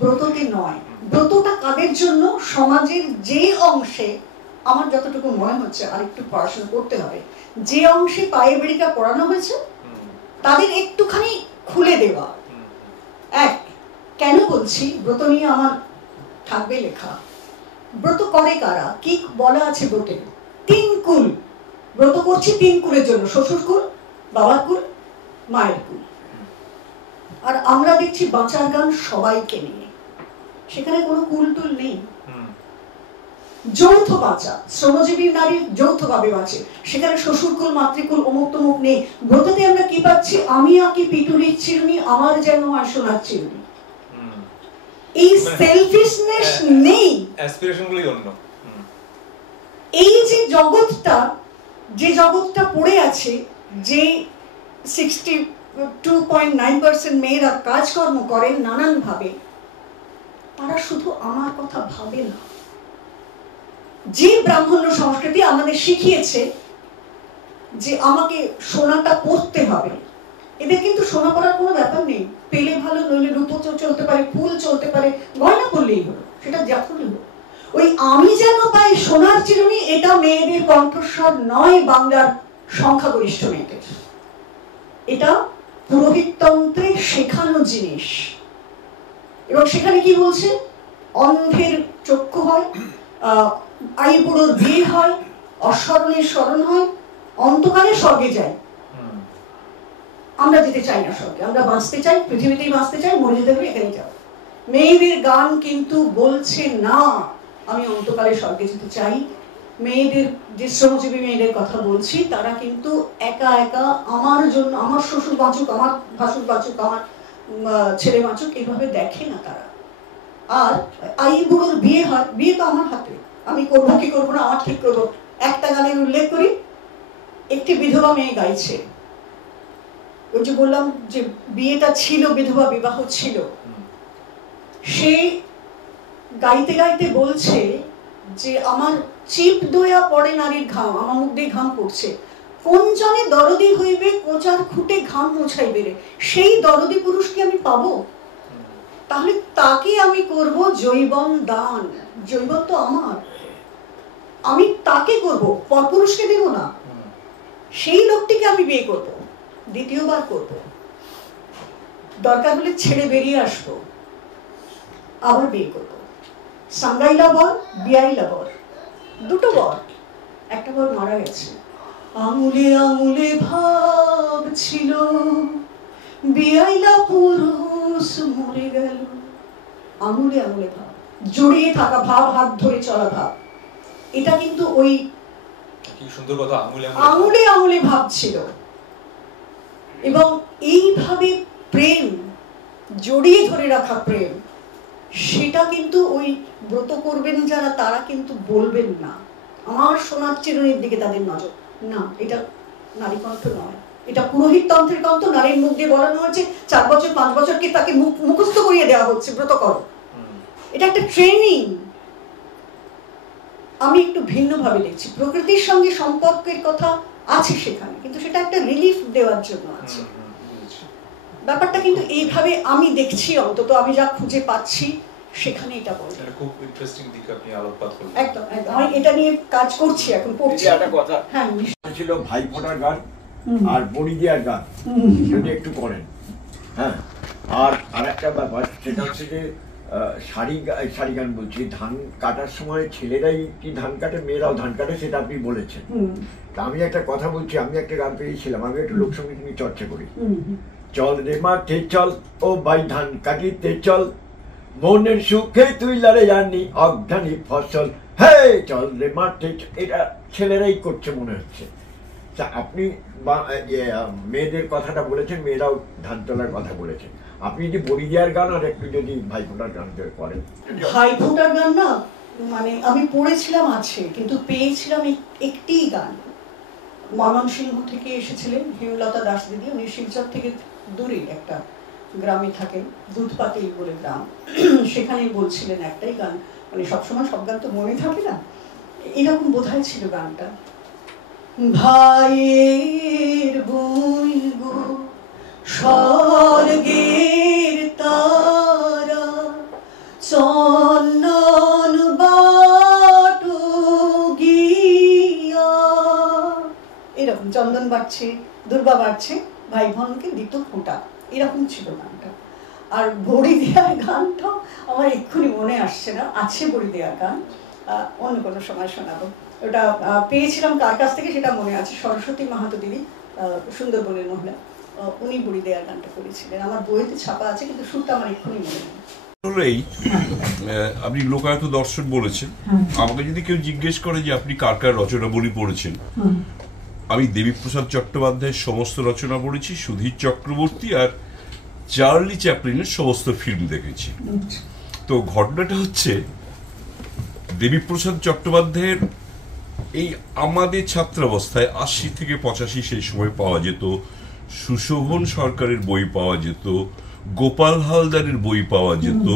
ব্রততে নয়। ব্রতটা কাদের জন্য? সমাজের যে অংশে, আমার যতটুকু মনে হচ্ছে, আর একটু পড়াশোনা করতে হবে, যে অংশে পায়ের বেড়িটা পড়ানো হয়েছে তাদের একটুখানি খুলে দেওয়া। এক, কেন বলছি ব্রত নিয়ে আমার থাকবে লেখা। ব্রত করে কারা, কি বলা আছে ব্রতে? 3 কুল ব্রত করছি, 3 কুলের জন্য, শ্বশুর কুল, বাবার কুল, মায়ের কুল। আর আমরা দেখছি বাঁচার গান সবাইকে নিয়ে, সেখানে কোনো কুল টুল নেই। যৌথ বাঁচা, শ্রমজীবী নারীর যৌথভাবে বাঁচে, সেখানে শ্বশুরকুল মাতৃকুল অমুক তমুক নেই। ব্রততে আমরা কি পাচ্ছি? আমি আঁকি পিটুলির চিরুনি, আমার যেন হয় সোনার চিরুনি। এই সেলফিশনেস নেই, অ্যাসপিরেশনগুলি অন্য। এই যে জগৎটা, যে জগৎটা পড়ে আছে, যে 62.9% মেয়েরা কাজকর্ম করেন নানান ভাবে, তারা শুধু আমার কথা ভাবে না। যে ব্রাহ্মণ্য সংস্কৃতি আমাদের শিখিয়েছে যে আমাকে সোনাটা পরতে হবে, এদের কিন্তু সোনা পরার কোনো ব্যাপার নেই, পেলে ভালো, নইলে রূপো চলতে পারে, ফুল চলতে পারে, গয়না পরলেই হলো, সেটা যখনই হোক। ওই আমি যেন পাই সোনার চিরুনি, এটা মেয়েদের কণ্ঠস্বর নয় বাংলার সংখ্যাগরিষ্ঠ মেয়েদের, এটা পুরোহিততন্ত্রে শেখানো জিনিস। এবং সেখানে কি বলছে, অন্ধের চক্ষু হয়, আইবুড়োর বিয়ে হয়, অস্মরণের স্মরণ হয়, অন্তকালে স্বর্গে যায়। আমরা যেতে চাই না স্বর্গে, আমরা বাঁচতে চাই, পৃথিবীতেই বাঁচতে চাই, মরে যেতে হলে এখানে যাও। মেয়েদের গান কিন্তু বলছে না আমি অন্তকালে স্বর্গে যেতে চাই। মেয়েদের, যে শ্রমজীবী মেয়েদের কথা বলছি, তারা কিন্তু একা একা আমার জন্য, আমার শ্বশুর বাঁচুক, আমার ভাসুর বাঁচুক, আমার ছেলে বাঁচুক, এইভাবে দেখে না তারা। আর আইবুড়োর বিয়ে হয়, বিয়ে তো আমার হাতে, আমি করবো কি করবো না আমার ঠিক করবো। একটা গানের উল্লেখ করি, একটি বিধবা মেয়ে গাইছে, ওই যে বললাম যে বিয়েটা ছিল, বিধবা বিবাহ ছিল, সে গাইতে গাইতে বলছে যে আমার চিপ দোয়া পড়ে নারীর ঘাম, আমার মুখ দিয়ে ঘাম পড়ছে, কোন জনে দরদি হইবে কোচার খুঁটে ঘাম মোছাইবে রে, সেই দরদি পুরুষকে আমি পাবো, তাহলে তাকে আমি করব জৈবন দান। জৈবন তো আমার, আমি তাকে করব, পরপুরুষকে দেব না। সেই লোকটিকে আমি বিয়ে করব, দ্বিতীয়বার করব, দরকার হলে ছেড়ে বেরিয়ে আসবো, আবার বিয়ে করব। সাঙ্গাইলা বর, বিয়াইলা বর, দুটো বর, একটা বর মারা গেছে। আঙুলে আঙুলে ভাব ছিল, বিয়াইলা পুরুষ মরে গেল। আঙুলে আঙুলে ভাব, জড়িয়ে থাকা ভাব, হাত ধরে চলা ভাব, এটা কিন্তু ওই কি সুন্দর কথা, আঙুলে আঙুলে ভাব ছিল। এবং এইভাবে প্রেম, জড়িয়ে ধরে রাখা প্রেম, সেটা কিন্তু ওই ব্রত করবেন যারা, তারা কিন্তু বলবেন না আমার সোনার চিরুনির দিকে তাদের নজর না, এটা নারী কণ্ঠ নয়, এটা পুরোহিততন্ত্রের কণ্ঠ। নারীর মুখ দিয়ে বলানো হয়েছে 4 বছর 5 বছরকে তাকে মুখস্থ করিয়ে দেওয়া হচ্ছে ব্রত করো, এটা একটা ট্রেনিং। আমি একটু ভিন্নভাবে দেখছি, প্রকৃতির সঙ্গে সম্পর্কের কথা আছে সেখানে, কিন্তু সেটা একটা রিলিফ দেওয়ার জন্য আছে। ব্যাপারটা কিন্তু এইভাবে আমি দেখছি, অন্তত আমি যা খুঁজে পাচ্ছি সেখানে এটা বলছি। খুব ইন্টারেস্টিং দিক আপনি আলোকপাত করলেন। একদম একদম, আমি এটা নিয়ে কাজ করছি, এখন পড়ছি। একটা কথা, হ্যাঁ, ছিল ভাইফোঁটার গান আর বড়ি দেওয়ার গান, যদি একটু করেন। হ্যাঁ, আর আরেকটা ব্যাপার, সেটা হচ্ছে যে শাড়ি গান বলছি, ধান কাটার সময় ছেলেরাই কি ধান কাটে, মেয়েরাও ধান কাটে, সেটা আপনি বলেছেন। তা আমি একটা কথা বলছি, আমি একটা গান পেয়েছিলাম, আমি একটু লোকসঙ্গীত নিয়ে চর্চা করি। চল রে মাঠে চল, ও ভাই ধান কাটিতে চল, মনের সুখে তুই লারে জানি অজ্ঞানী ফসল, হে চল রে মাঠে। এটা ছেলেরাই করছে মনে হচ্ছে। তা আপনি মেয়েদের কথাটা বলেছেন, মেয়েরাও ধান তোলার কথা বলেছেন, আপনি যদি বড়ি দেওয়ার গান আর একটু যদি ভাইফোঁটার গান করেন। ভাইফোঁটার গান না, মানে আমি পড়েছিলাম আছে, কিন্তু পেয়েছিলাম একটি গান। ময়মনসিংহ থেকে এসেছিলেন হেমলতা দাস দিদি, উনি শিলচর থেকে দূরে একটা গ্রামে থাকেন, দুধপাতিল বলে গ্রাম, সেখানেই বলছিলেন একটাই গান, মানে সবসময় সব গান তো মনে থাকে না, এরকম বোধহয় ছিল গানটা। ভাইয়ের বোন গো স্বর্গের তারা, চন্দন বাটো গিয়া, এরকম চন্দন বাড়ছে, দুর্বা বাড়ছে, ভাই বোনকে দিত ফোঁটা, এরকম ছিল গানটা। আর বড়ি দেওয়ার গানটা আমার এক্ষুনি মনে আসছে না, আছে বড়ি দেওয়ার গান, অন্য কোনো সময় শোনাবো। ওটা পেয়েছিলাম কার কাছ থেকে সেটা মনে আছে, সরস্বতী মাহাতো দিদি, সুন্দরবনের মহিলা, উনি বড়ি দেওয়ার গানটা করেছিলেন, আমার বইতে ছাপা আছে, কিন্তু সুরটা আমার এক্ষুনি মনে নেই। আপনি লোকায়ত দর্শন বলেছেন, আমাকে যদি কেউ জিজ্ঞেস করে যে আপনি কার কার রচনাবলী পড়েছেন, আমি দেবীপ্রসাদ চট্টোপাধ্যায়ের সমস্ত রচনা পড়েছি, সুধীর চক্রবর্তী আর চার্লি চ্যাপলিনের সমস্ত ফিল্ম দেখেছি। তো ঘটনাটা হচ্ছে, দেবীপ্রসাদ চট্টোপাধ্যায়ের এই আমাদের ছাত্রাবস্থায় ৮০ থেকে ৮৫ সেই সময় পাওয়া যেত, সুশোভন সরকারের বই পাওয়া যেত, গোপাল হালদারের বই পাওয়া যেত,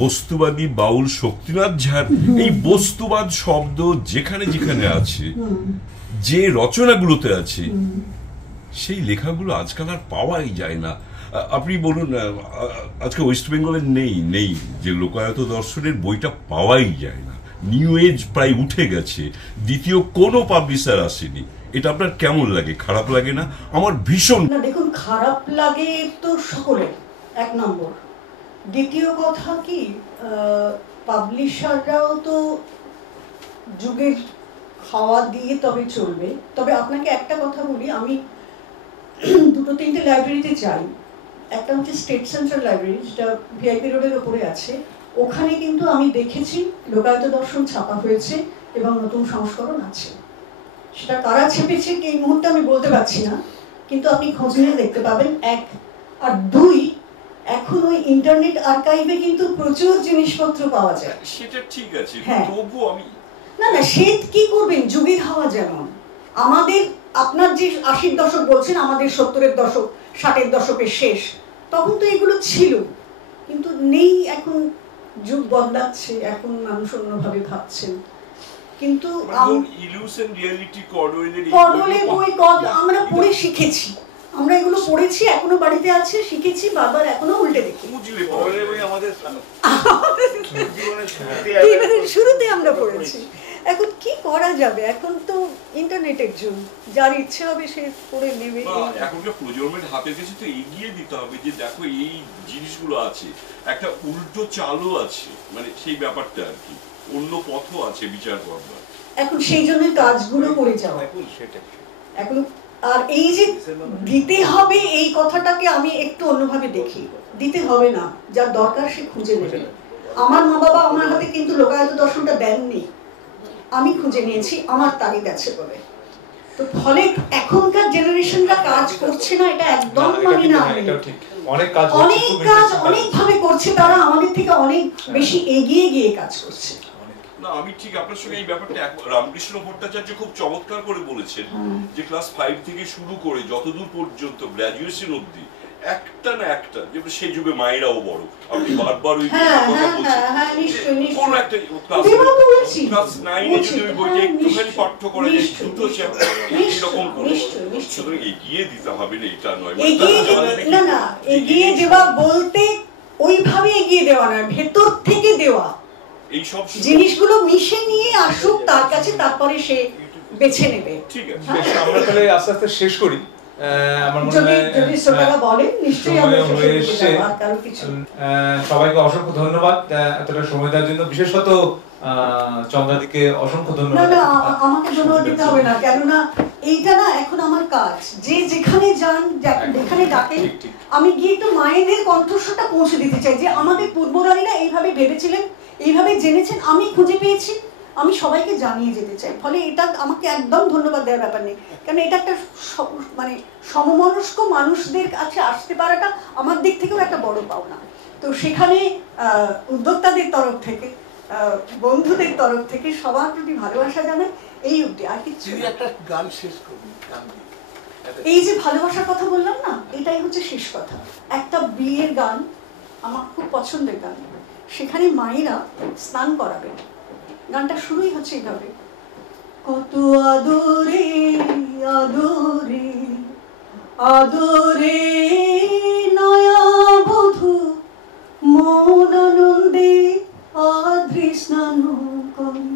বস্তুবাদী বাউল শক্তিনাথ ঝার, এই বস্তুবাদ শব্দ যেখানে যেখানে আছে, যে রচনাগুলোতে আছে, সেই লেখাগুলো আজকাল আর পাওয়াই যায় না। আপনি বলুন, আজকে ওয়েস্ট বেঙ্গলের নেই যে লোকায়ত দর্শনের বইটা পাওয়াই যায় না, নিউ এজ প্রায় উঠে গেছে, দ্বিতীয় কোনো পাবলিশার আসেনি, এটা আপনার কেমন লাগে? খারাপ লাগে না? আমার ভীষণ না, দেখুন, খারাপ লাগে তো সকলের, এক নম্বর। দ্বিতীয় কথা কি, পাবলিশাররাও তো যুগের হাওয়া দিয়ে তবে চলবে। তবে আপনাকে একটা কথা বলি, আমি 2-3টে লাইব্রেরিতে যাই। একটা হচ্ছে স্টেট সেন্ট্রাল লাইব্রেরি, যেটা ভিআইপি রোডের ওপরে আছে। ওখানে কিন্তু আমি দেখেছি লোকায়ত দর্শন ছাপা হয়েছে এবং নতুন সংস্করণ আছে। সেটা কারা ছেপেছে এই মুহূর্তে আমি বলতে পারছি না, কিন্তু আপনি খোঁজ নিয়ে দেখতে পাবেন, এক। আর দুই, এখন ওই ইন্টারনেট আর্কাইভে কিন্তু প্রচুর জিনিসপত্র পাওয়া যায়। সেটা ঠিক আছে, হ্যাঁ। তবু আমি না না, সে কি করবেন, যুগের হাওয়া যেমন। আমাদের, আপনার যে 80-র দশক বলছেন, আমাদের 70-এর দশক, 60-এর দশকের শেষ, তখন তো এগুলো ছিল, কিন্তু নেই। এখন যুগ বদলাচ্ছে, এখন মানুষ অন্যভাবে ভাবছেন। কিন্তু ইলুশন রিয়েলিটি কর্ডওয়েলের কর্ডওয়েলের বই আমরা পড়ে শিখেছি, আমরা এগুলো পড়েছি, এখনো বাড়িতে আছে, শিখেছি বারবার, এখনো উল্টে দেখি। আমাদের শুরুতে আমরা পড়েছি। এখন কি করা যাবে, এখন তো ইন্টারনেটের যুগ, যার ইচ্ছে হবে সে পড়ে নেবে। এখনকার প্রজন্মের হাতের কাছে তো এগিয়ে দিতে হবে যে দেখো এই জিনিসগুলো আছে, একটা উল্টো চালও আছে, মানে সেই ব্যাপারটা আর কি, অন্য পথও আছে বিচার করবার। এখন সেই জন্য কাজগুলো করে যাওয়া এখন। আর এই যে দিতে হবে, এই কথাটাকে আমি একটু অন্যভাবে দেখি। দিতে হবে না, যার দরকার সে খুঁজে নেবে। আমার মা বাবা আমার হাতে কিন্তু লোকায়ত দর্শনটা দেননি, আমি খুঁজে নিয়েছি, আমার তাগিদ আছে বলে। তো ফলে এখনকার জেনারেশনরা কাজ করছে না, এটা একদম মানি না। অনেক কাজ অনেকভাবে করছে, তারা আমাদের থেকে অনেক বেশি এগিয়ে গিয়ে কাজ করছে। না, আমি ঠিক আপনার সঙ্গে এই ব্যাপারটা রামকৃষ্ণ ভট্টাচার্য খুব চমৎকার করে বলেছেন যে ক্লাস 5 থেকে শুরু করে যতদূর পর্যন্ত গ্র্যাজুয়েশন অবধি একটা না একটা, যেমন সেই যুগে মায়েরাও বড়, আপনি বারবার ওই কথা বলছেন, কোন একটা ক্লাস 9 এ যদি ওই বইটা একটুখানি পাঠ্য করা যায়, দুটো চ্যাপ্টার এরকম করে, সুতরাং এগিয়ে দিতে হবে না, এটা নয়। না না, এগিয়ে দেওয়া বলতে ওইভাবে এগিয়ে দেওয়া নয়, ভেতর থেকে দেওয়া। এই সব জিনিসগুলো মিশে নিয়ে আসুক তার কাছে, তারপরে সে বেছে নেবে। ঠিক আছে, আমরা তাহলে আস্তে আস্তে শেষ করি। আমার মনে হয় যদি শ্রোতারা বলেন, নিশ্চয়ই আমরা শেষ করব, আর কারো কিছু। সবাইকে অসংখ্য ধন্যবাদ এতটা সময় দেওয়ার জন্য, বিশেষত চন্দ্রাদিকে অসংখ্য ধন্যবাদ। না, আমাকে ধন্যবাদ দিতে হবে না, কেননা এইটা না এখন আমার কাজ। যে যেখানে যান, যেখানে ডাকেন, আমি গিয়ে একটু মায়েদের কণ্ঠস্বরটা পৌঁছে দিতে চাই, যে আমাদের পূর্বরানীরা এইভাবে ভেবেছিলেন, এইভাবে জেনেছেন, আমি খুঁজে পেয়েছি, আমি সবাইকে জানিয়ে যেতে চাই। ফলে এটা আমাকে একদম ধন্যবাদ দেওয়ার ব্যাপার নেই, কারণ এটা একটা মানে সমমনস্ক মানুষদের কাছে আসতে পারাটা আমার দিক থেকেও একটা বড় পাওনা। তো সেখানে উদ্যোক্তাদের তরফ থেকে, বন্ধুদের তরফ থেকে সবার প্রতি ভালোবাসা জানাই, এই অবধি, আর কিছু। একটা গান শেষ করুন, এই যে ভালোবাসার কথা বললাম না, এটাই হচ্ছে শেষ কথা। একটা বিয়ের গান আমার খুব পছন্দের গান, সেখানে মায়েরা স্নান করাবে, গানটা শুরুই হচ্ছে এইভাবে, কত আদরে আদরে আদরে নয়া বধূ মন আনন্দে আদ্রে স্নান করি,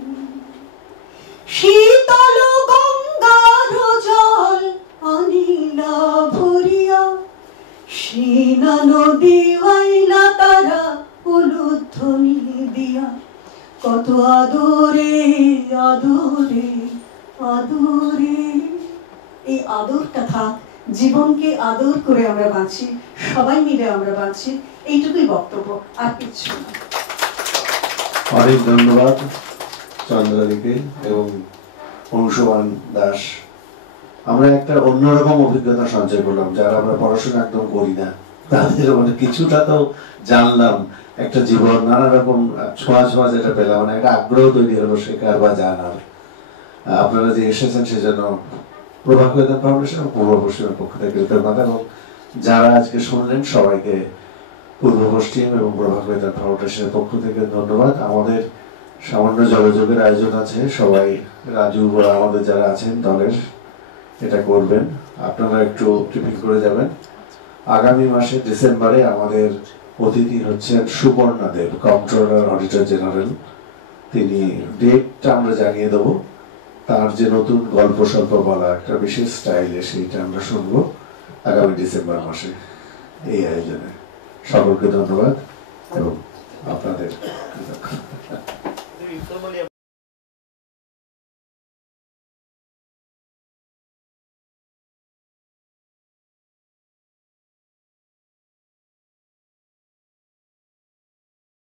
শীতল গঙ্গার জল আনিলা ভরিয়া, সেনা নদী আইলা তারা উলুধ্বনি দিয়া, কত আদরে আদরে আদরে। এই আদরটা থাক, জীবনকে আদর করে আমরা বাঁচি, সবাই মিলে আমরা বাঁচি, এইটুকুই বক্তব্য, আর কিছু না। অনেক ধন্যবাদ চন্দ্রাদিকে এবং অংশুমান দাস। আমরা একটা অন্যরকম অভিজ্ঞতা সঞ্চয় করলাম, যারা আমরা পড়াশোনা একদম করি না, তাদের মানে কিছুটা তো জানলাম, একটা জীবন নানা রকম ছোঁয়া ছোঁয়া যেটা পেলাম, মানে একটা আগ্রহ তৈরি হলো শেখার বা জানার। আপনারা যে এসেছেন সেজন্য প্রভাকর ফাউন্ডেশন ও পূর্ব পশ্চিমের পক্ষ থেকে কৃতজ্ঞতা, এবং যারা আজকে শুনলেন সবাইকে পূর্ব পশ্চিম এবং প্রভাকর ফাউন্ডেশনের পক্ষ থেকে ধন্যবাদ। আমাদের সামান্য যোগাযোগের আয়োজন আছে, সবাই রাজু বা আমাদের যারা আছেন দলের এটা করবেন, আপনারা একটু টিপিং করে যাবেন। আগামী মাসে ডিসেম্বরে আমাদের অতিথি হচ্ছেন সুপর্ণা দেব, কন্ট্রোলার অডিটর জেনারেল। তিনি ডেটটা আমরা জানিয়ে দেবো, তার যে নতুন গল্প স্বল্প বলা একটা বিশেষ স্টাইলে, সেইটা আমরা শুনবো আগামী ডিসেম্বর মাসে এই আয়োজনে। সকলকে ধন্যবাদ এবং আপনাদের